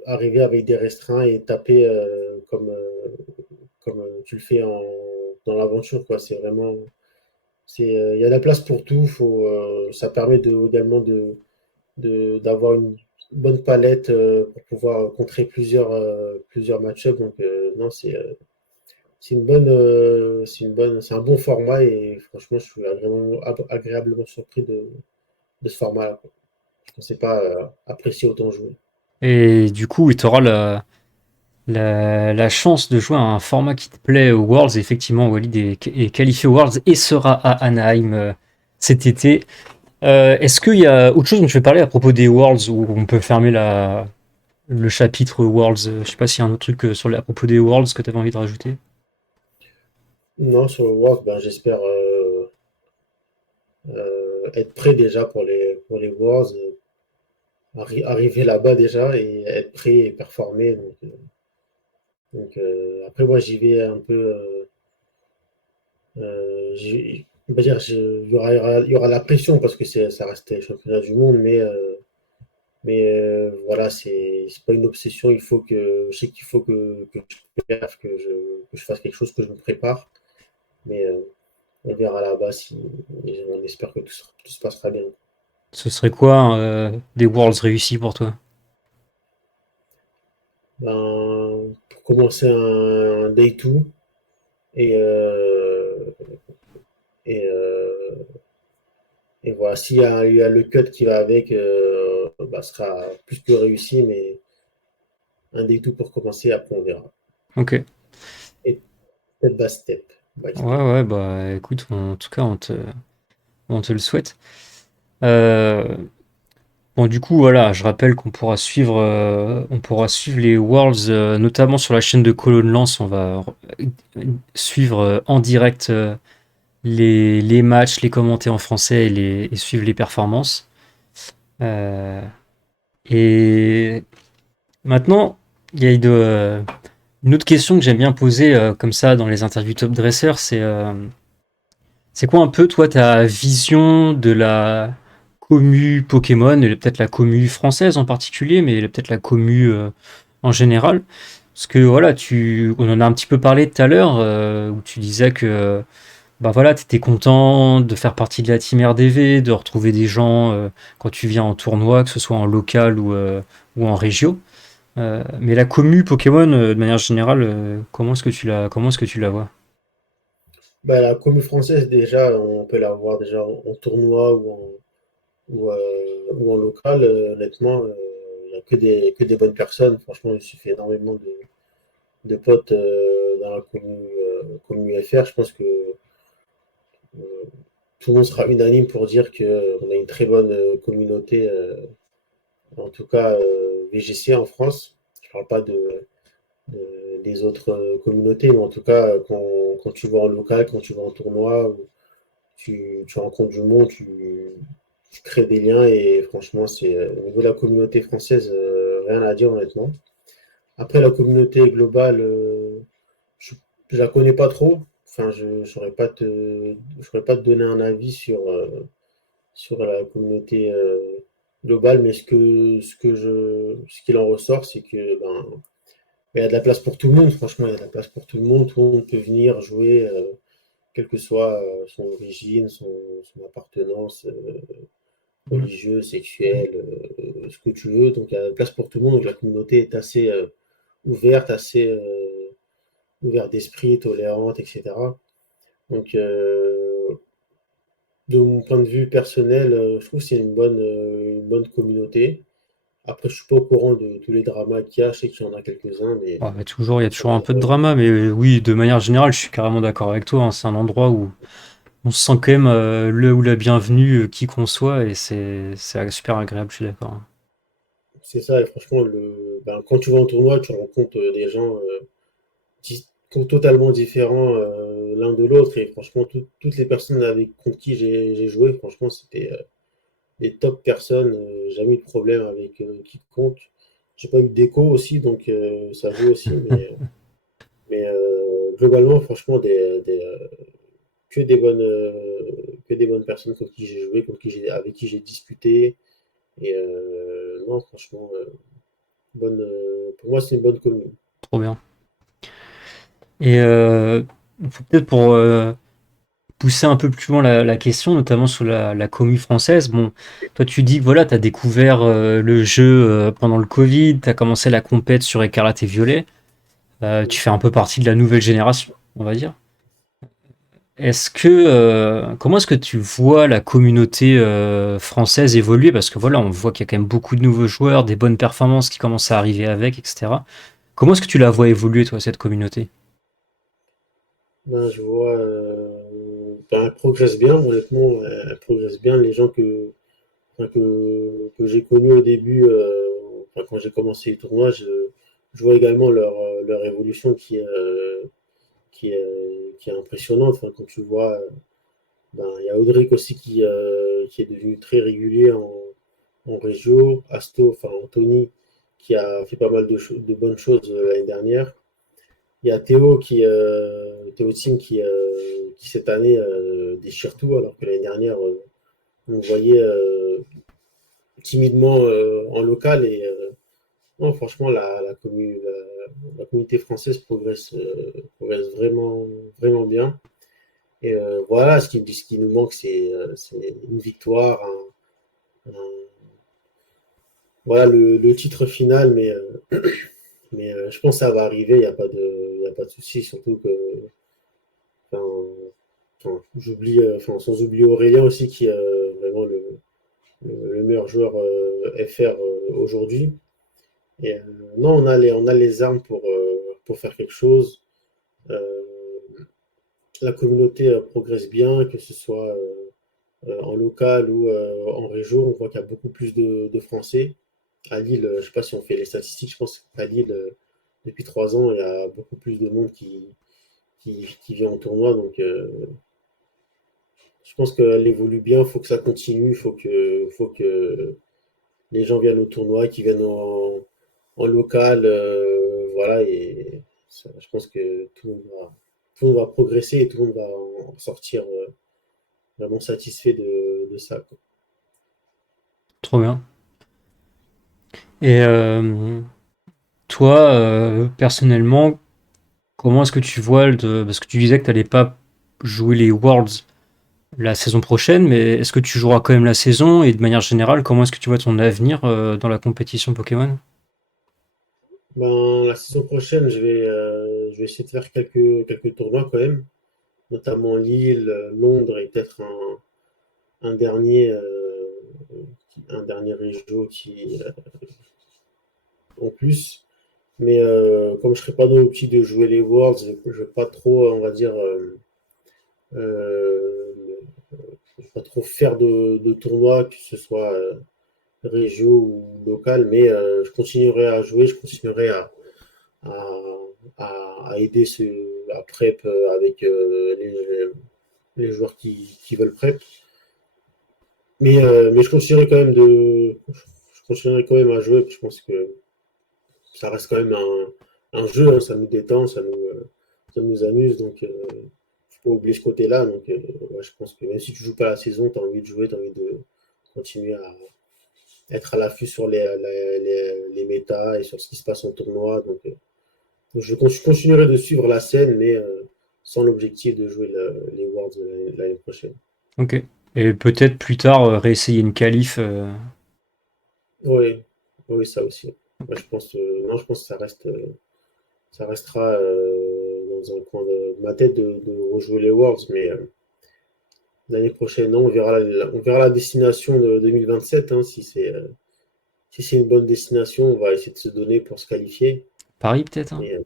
arriver avec des restreints et taper comme tu le fais dans l'aventure, quoi. Il y a la place pour tout. Ça permet également d'avoir une bonne palette pour pouvoir contrer plusieurs match-ups. Donc, non, c'est un bon format et franchement, je suis agréablement surpris de ce format-là, quoi. Je ne pensais pas apprécier autant jouer. Et du coup, tu auras la chance de jouer à un format qui te plaît au Worlds. Effectivement, Walid est qualifié au Worlds et sera à Anaheim cet été. Est-ce qu'il y a autre chose dont je vais parler à propos des Worlds où on peut fermer le chapitre Worlds? Je sais pas s'il y a un autre truc à propos des Worlds que tu avais envie de rajouter. Non, sur le World, ben, j'espère être prêt déjà pour les Worlds. arriver là-bas déjà et être prêt et performer. Après, moi, j'y vais un peu. On va dire, il y aura la pression parce que ça reste les championnats du monde, mais voilà, c'est pas une obsession. Je sais qu'il faut que je perfe, que je fasse quelque chose, que je me prépare. Mais on verra là-bas si on espère que tout se passera bien. Ce serait quoi des Worlds réussis pour toi? Pour commencer un day 2 et, euh, et, euh, et voilà, il y a le cut qui va avec, ce sera plus que réussi, mais un day 2 pour commencer, après on verra. Ok. Et step by step, by Ouais, step. ouais, bah écoute, en tout cas, on te le souhaite. Euh, bon, du coup, voilà, je rappelle on pourra suivre les Worlds, notamment sur la chaîne de Colonne Lance. On va suivre en direct les matchs, les commenter en français et suivre les performances. Euh, et maintenant, il y a une autre question que j'aime bien poser comme ça dans les interviews top dresseurs, c'est quoi un peu toi ta vision de la commu Pokémon, et peut-être la commu française en particulier, mais peut-être la commu en général? Parce que voilà, on en a un petit peu parlé tout à l'heure, où tu disais que bah voilà, tu étais content de faire partie de la team RDV, de retrouver des gens quand tu viens en tournoi, que ce soit en local ou en régio. Mais la commu Pokémon, de manière générale, comment est-ce que tu la vois? La commu française, déjà, on peut la voir déjà en tournoi ou en local. Honnêtement, il n'y a que des bonnes personnes. Franchement, je me suis fait énormément de potes dans la commu FR. Je pense que tout le monde sera unanime pour dire qu'on a une très bonne communauté, en tout cas VGC en France. Je ne parle pas des autres communautés, mais en tout cas, quand tu vas en local, quand tu vas en tournoi, tu rencontres du monde, tu crées des liens et franchement, au niveau de la communauté française, rien à dire honnêtement. Après, la communauté globale, je, je la connais pas trop. Enfin, je saurais pas te donner un avis sur la communauté globale, mais ce qu'il en ressort, c'est que il y a de la place pour tout le monde. Franchement, il y a de la place pour tout le monde. Tout le monde peut venir jouer, quelle que soit son origine, son appartenance religieuse, sexuelle, ce que tu veux. Donc, il y a de la place pour tout le monde. Donc, la communauté est assez ouverte, assez ouverte d'esprit, tolérante, etc. Donc, de mon point de vue personnel, je trouve que c'est une bonne communauté. Après, je suis pas au courant de tous les dramas qu'il y a. Je sais qu'il y en a quelques-uns, mais Ouais, il y a ça toujours un peu de m'intéresse. drama, mais oui, de manière générale, je suis carrément d'accord avec toi, hein. C'est un endroit où on se sent quand même le ou la bienvenue, qui qu'on soit, et c'est super agréable, je suis d'accord, hein. C'est ça, et franchement, quand tu vas en tournoi, tu rencontres des gens totalement différents l'un de l'autre, et franchement, toutes les personnes contre qui j'ai joué, franchement, c'était des top personnes, jamais eu de problème avec quiconque. J'ai pas eu d'écho aussi, donc ça joue aussi, mais globalement, franchement, que des bonnes personnes contre qui j'ai joué, avec qui j'ai discuté. Et non, franchement, pour moi, c'est une bonne commune. Trop bien. Et peut-être pour pousser un peu plus loin la question, notamment sur la commu française, bon, toi tu dis que voilà, tu as découvert le jeu pendant le Covid, tu as commencé la compète sur Écarlate et Violet. Tu fais un peu partie de la nouvelle génération, on va dire. Comment est-ce que tu vois la communauté française évoluer? Parce que voilà, on voit qu'il y a quand même beaucoup de nouveaux joueurs, des bonnes performances qui commencent à arriver avec, etc. Comment est-ce que tu la vois évoluer, toi, cette communauté? Je vois, elle progresse bien, honnêtement, elle progresse bien. Les gens que j'ai connus au début, quand j'ai commencé les tournois, je vois également leur évolution qui est impressionnante. Enfin, quand tu vois, il y a Audric aussi qui est devenu très régulier en régio, Asto, enfin Anthony, qui a fait pas mal de bonnes choses l'année dernière. Il y a Théo Tim qui cette année déchire tout, alors que l'année dernière, on le voyait timidement en local. Et non, franchement, la communauté française progresse vraiment, vraiment bien. Et voilà, ce qui nous manque, c'est une victoire, voilà le titre final, mais je pense que ça va arriver, il y a pas de souci, surtout que, enfin, sans oublier Aurélien aussi, qui est vraiment le meilleur joueur FR aujourd'hui. Et non, on a les armes pour faire quelque chose. Euh, la communauté progresse bien, que ce soit en local ou en région. On voit qu'il y a beaucoup plus de Français. À Lille, je ne sais pas si on fait les statistiques, je pense qu'à Lille, depuis 3 ans, il y a beaucoup plus de monde qui vient au tournoi. Donc, je pense qu'elle évolue bien. Il faut que ça continue. Faut que les gens viennent au tournoi, qu'ils viennent en local. Voilà. Et ça, je pense que tout le monde va progresser et tout le monde va en sortir vraiment satisfait de ça, quoi. Trop bien. Et toi, personnellement, comment est-ce que tu vois parce que tu disais que tu n'allais pas jouer les Worlds la saison prochaine, mais est-ce que tu joueras quand même la saison et de manière générale, comment est-ce que tu vois ton avenir dans la compétition Pokémon? Ben, la saison prochaine, je vais essayer de faire quelques tournois quand même, notamment Lille, Londres et peut-être un dernier, un dernier régio en plus. Mais comme je serai pas dans l'optique de jouer les Worlds, je vais pas trop, on va dire, euh, je vais pas trop faire de tournois, que ce soit régio ou local, mais je continuerai à jouer, je continuerai à, à aider à prep avec les joueurs qui veulent prep. Mais je continuerai quand même à jouer. Je pense que ça reste quand même un jeu, hein, ça nous détend, ça nous amuse. Donc, faut pas oublier ce côté-là. Donc, ouais, je pense que même si tu joues pas la saison, tu as envie de jouer, tu as envie de continuer à être à l'affût sur les méta et sur ce qui se passe en tournoi. Donc je continuerai de suivre la scène, mais sans l'objectif de jouer les Worlds l'année prochaine. Ok. Et peut-être plus tard réessayer une qualif. Oui, oui, ça aussi. Moi, non, je pense que ça restera dans un coin de ma tête de rejouer les Worlds, mais l'année prochaine, non, on verra la destination de 2027. Hein, si c'est une bonne destination, on va essayer de se donner pour se qualifier. Paris peut-être, hein. Mais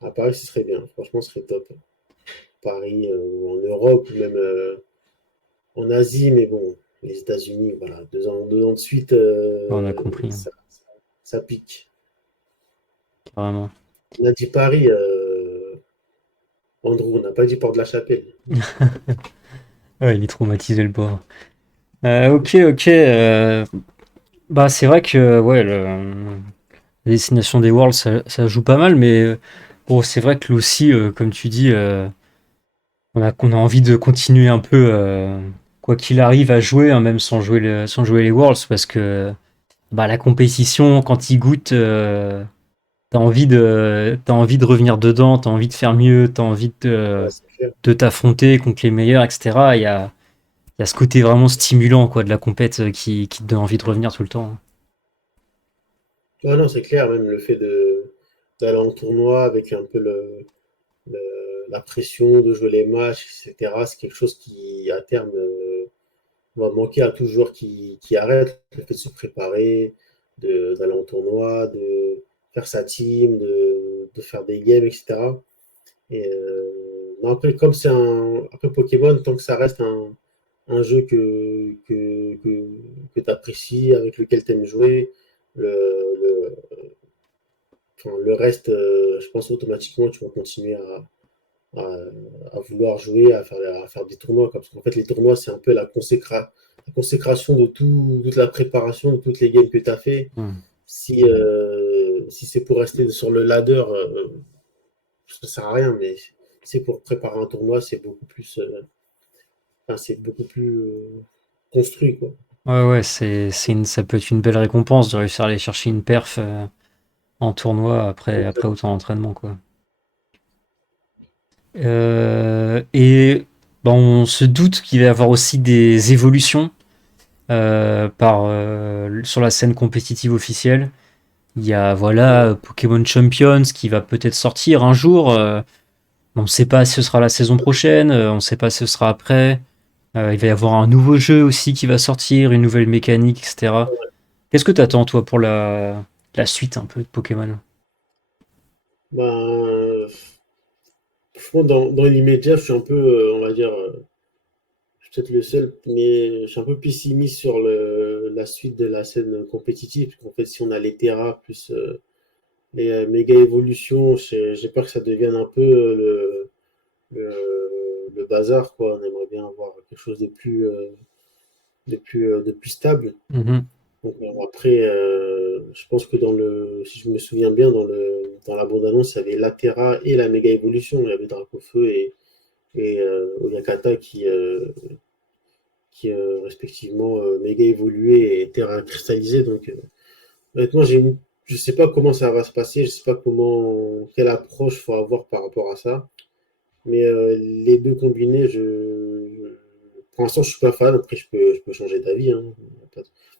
à Paris, ce serait bien. Franchement, ce serait top. Paris, ou en Europe, ou même en Asie, mais bon, les États-Unis, voilà, 2 ans de suite, On a compris, hein, ça pique. carrément. On a dit Paris, Andrew, on n'a pas dit Port-de-la-Chapelle. Ouais, il est traumatisé le pauvre. Ok, ok. Bah c'est vrai que ouais, la destination des Worlds, ça joue pas mal, mais bon, c'est vrai que là aussi, comme tu dis, on a envie de continuer un peu, quoi qu'il arrive, à jouer, hein, même sans jouer les Worlds, parce que bah, la compétition, quand il goûte, t'as envie de revenir dedans, t'as envie de faire mieux, t'as envie Ouais, c'est clair. de t'affronter contre les meilleurs, etc. Il y a ce côté vraiment stimulant quoi, de la compète qui te donne envie de revenir tout le temps. Ouais, non, c'est clair, même le fait d'aller en tournoi avec un peu la pression de jouer les matchs, etc., c'est quelque chose qui, à terme, va manquer à tout joueur qui arrête. Le fait de se préparer, d'aller en tournoi, de faire sa team, de faire des games, etc. Et non, après, après Pokémon, tant que ça reste un jeu que tu apprécies, avec lequel tu aimes jouer, le, enfin, le reste, je pense automatiquement, tu vas continuer à, à vouloir jouer, à faire des tournois, quoi. Parce qu'en fait, les tournois, c'est un peu la consécration de toute la préparation, de toutes les games que tu as fait, Hmm. si c'est pour rester sur le ladder, ça sert à rien, mais si c'est pour préparer un tournoi, c'est beaucoup plus construit, quoi. Ouais, ouais, ça peut être une belle récompense de réussir à aller chercher une perf en tournoi après autant d'entraînement, quoi. Et bah, on se doute qu'il va y avoir aussi des évolutions sur la scène compétitive officielle. Il y a Ouais. voilà Pokémon Champions qui va peut-être sortir un jour. On ne sait pas si ce sera la saison prochaine, on ne sait pas si ce sera après. Il va y avoir un nouveau jeu aussi qui va sortir, une nouvelle mécanique, etc. Qu'est-ce que tu attends toi pour la suite un peu de Pokémon? Ben, franchement, dans l'immédiat, je suis un peu, on va dire, je suis peut-être le seul, mais je suis un peu pessimiste sur la suite de la scène compétitive. Parce qu'en fait, si on a les Terra plus les méga évolutions, j'ai peur que ça devienne un peu le bazar, quoi. On aimerait bien avoir quelque chose de plus stable. Mhm. Donc, après, je pense que si je me souviens bien, dans la bande-annonce, il y avait la Terra et la méga évolution. Il y avait Dracofeu et Oyakata qui respectivement méga évolué et terrain cristallisé. Donc, honnêtement, je sais pas comment ça va se passer, je sais pas quelle approche faut avoir par rapport à ça. Mais les deux combinés, pour l'instant, je suis pas fan. Après, je peux changer d'avis, hein.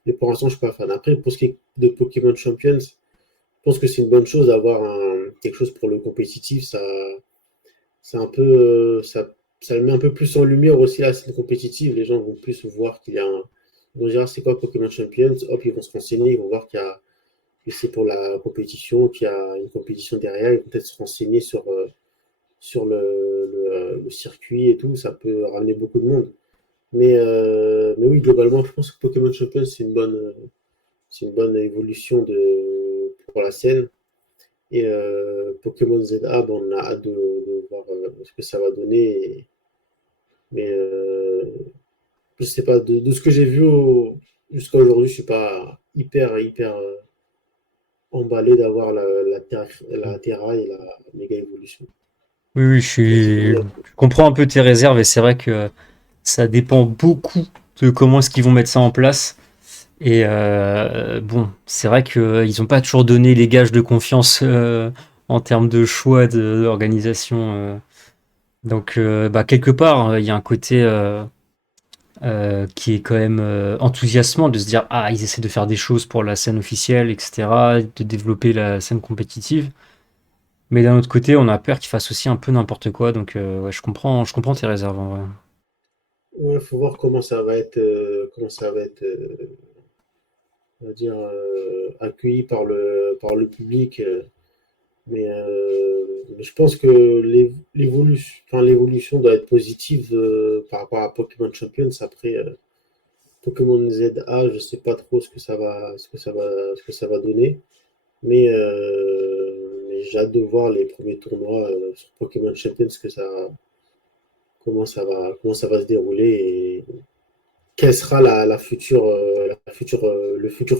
Mais pour l'instant, je suis pas fan. Après, pour ce qui est de Pokémon Champions, je pense que c'est une bonne chose d'avoir quelque chose pour le compétitif. C'est un peu, ça le met un peu plus en lumière aussi la scène compétitive. Les gens vont plus voir qu'il y a un. Ils vont dire, ah, c'est quoi Pokémon Champions? Hop, ils vont se renseigner, ils vont voir que c'est pour la compétition, qu'il y a une compétition derrière. Ils vont peut-être se renseigner sur le circuit et tout. Ça peut ramener beaucoup de monde. Mais oui, globalement, je pense que Pokémon Champions, c'est une bonne évolution pour la scène. Et Pokémon ZA, bon, on a hâte de voir ce que ça va donner. Mais je sais pas, de ce que j'ai vu jusqu'à aujourd'hui, je suis pas hyper emballé d'avoir la Terra et la méga évolution. Oui, oui, Je sais pas si vous je comprends un peu tes réserves et c'est vrai que ça dépend beaucoup de comment est-ce qu'ils vont mettre ça en place. Et bon, c'est vrai qu'ils n'ont pas toujours donné les gages de confiance en termes de choix d'organisation. Donc, bah, quelque part, il y a un côté qui est quand même enthousiasmant de se dire, ah, ils essaient de faire des choses pour la scène officielle, etc., de développer la scène compétitive. Mais d'un autre côté, on a peur qu'ils fassent aussi un peu n'importe quoi. Donc, ouais, je comprends tes réserves en vrai. ouais, faut voir comment ça va être, on va dire, accueilli par le public. Mais je pense que l'évolution doit être positive par rapport à Pokémon Champions. Après, Pokémon ZA, je sais pas trop ce que ça va donner. Mais j'ai hâte de voir les premiers tournois sur Pokémon Champions, comment ça va se dérouler et quelle sera le futur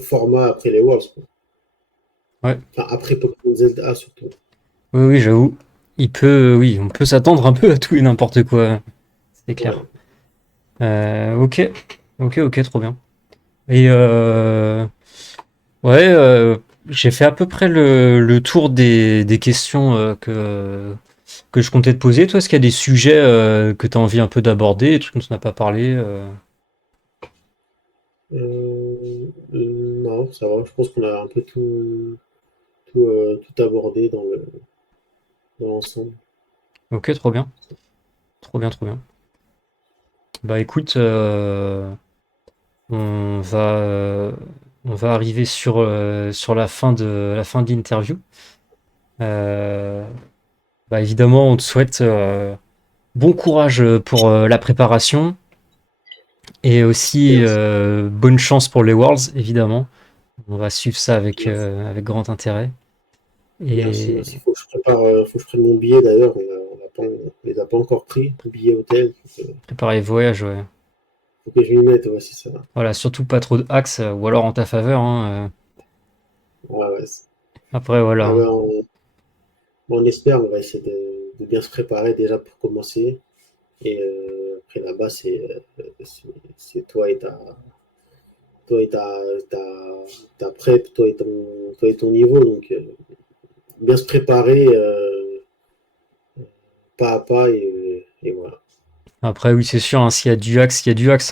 format après les Worlds, quoi. Ouais, Enfin, après Pokémon ZA surtout. oui, oui, j'avoue. Oui, on peut s'attendre un peu à tout et n'importe quoi. C'est clair. Ouais. Ok, ok, trop bien. Et ouais, j'ai fait à peu près le tour des questions que je comptais te poser. Toi, est-ce qu'il y a des sujets que tu as envie un peu d'aborder, des trucs dont on n'a pas parlé Non, ça va. Je pense qu'on a un peu tout abordé dans l'ensemble. Ok, trop bien. Trop bien, trop bien. Bah écoute, on va, euh, on va arriver sur la fin de l'interview. Euh, Bah évidemment, on te souhaite bon courage pour la préparation et aussi Merci. bonne chance pour les Worlds, évidemment. On va suivre ça Merci. avec grand intérêt. Et Merci. Faut que je prenne mon billet d'ailleurs. On les a pas encore pris, le billet hôtel. préparez le voyage, ouais. faut que je m'y mette, ouais, c'est ça. Voilà, surtout pas trop de hacks, ou alors en ta faveur, hein. Ouais, ouais. Après, voilà, Ah ouais, hein. on espère, on va essayer de bien se préparer déjà pour commencer. Et après là-bas, c'est ta prep, toi et ton niveau. Donc, bien se préparer pas à pas et voilà. Après, oui, c'est sûr, hein, s'il y a du hacks,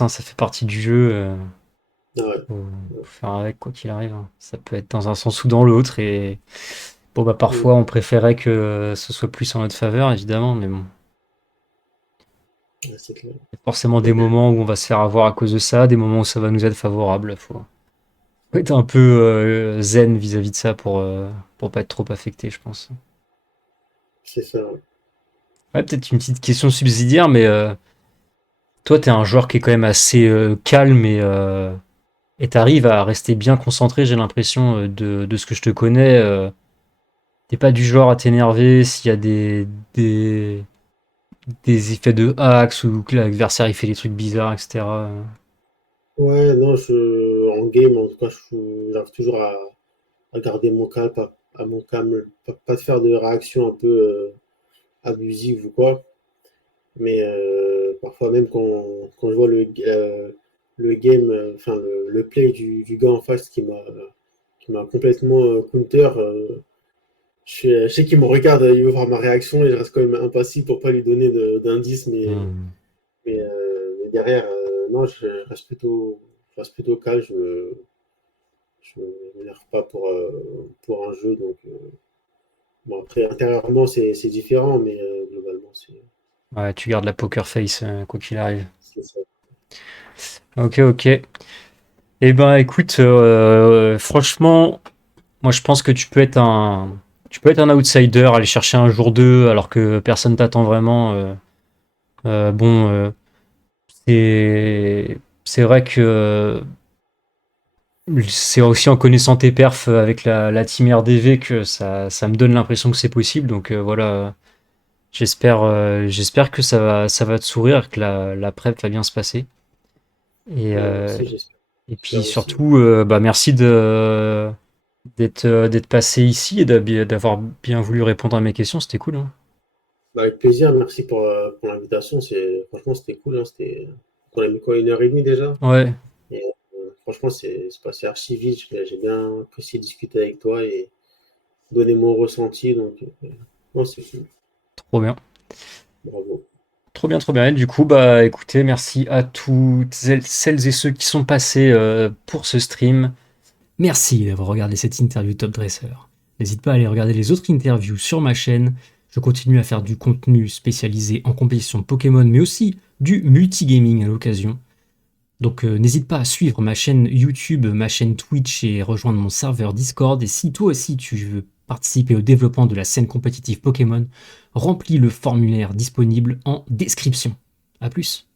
hein, ça fait partie du jeu. Ah ouais. Faut faire avec quoi qu'il arrive, hein. Ça peut être dans un sens ou dans l'autre. Et bon, bah, Mm. parfois, on préférait que ce soit plus en notre faveur, évidemment. Mais bon, Ouais, c'est clair. il y a forcément des moments où on va se faire avoir à cause de ça, des moments où ça va nous être favorable. Faut être un peu zen vis-à-vis de ça pour pas être trop affecté, je pense. C'est ça. Ouais. Ouais, peut-être une petite question subsidiaire, mais toi, t'es un joueur qui est quand même assez calme et t'arrives à rester bien concentré, j'ai l'impression, de ce que je te connais. T'es pas du genre à t'énerver s'il y a des effets de hacks ou que l'adversaire il fait des trucs bizarres, etc. Ouais, non, en game, en tout cas, j'arrive toujours à garder mon calme, à mon calme, pas de faire de réaction un peu abusive ou quoi. Mais parfois même quand je vois le game, enfin le play du gars en face qui m'a complètement counter, je sais qu'il me regarde, il veut voir ma réaction et je reste quand même impassible pour pas lui donner d'indices, Hmm. mais derrière, non, je reste plutôt calme, je m'énerve pas pour un jeu, donc bon après intérieurement c'est différent, mais globalement Ouais, tu gardes la poker face, quoi qu'il arrive. c'est ça. Ok, ok. Eh ben, écoute, franchement, moi je pense que tu peux être un outsider, aller chercher un jour 2 alors que personne t'attend vraiment. Bon, c'est vrai que c'est aussi en connaissant tes perfs avec la team RDV que ça me donne l'impression que c'est possible. Donc voilà, j'espère que ça va te sourire, que la prep va bien se passer. Et, Ouais, euh, aussi j'espère. et puis J'espère aussi. surtout, bah merci d'être passé ici et d'avoir bien voulu répondre à mes questions. C'était cool, hein. Bah, avec plaisir, merci pour l'invitation. Franchement, c'était cool, hein. On a mis quoi, 1 heure et demie déjà? Ouais, Et franchement, c'est passé archi vite. J'ai bien apprécié discuter avec toi et donner mon ressenti. Donc, non, c'est cool. trop bien. Bravo. Trop bien, trop bien. Et du coup, bah écoutez, merci à toutes celles et ceux qui sont passés pour ce stream. Merci d'avoir regardé cette interview Top Dresser. N'hésite pas à aller regarder les autres interviews sur ma chaîne. Je continue à faire du contenu spécialisé en compétition Pokémon, mais aussi du multigaming à l'occasion. Donc n'hésite pas à suivre ma chaîne YouTube, ma chaîne Twitch et rejoindre mon serveur Discord. Et si toi aussi tu veux participer au développement de la scène compétitive Pokémon, remplis le formulaire disponible en description. A plus.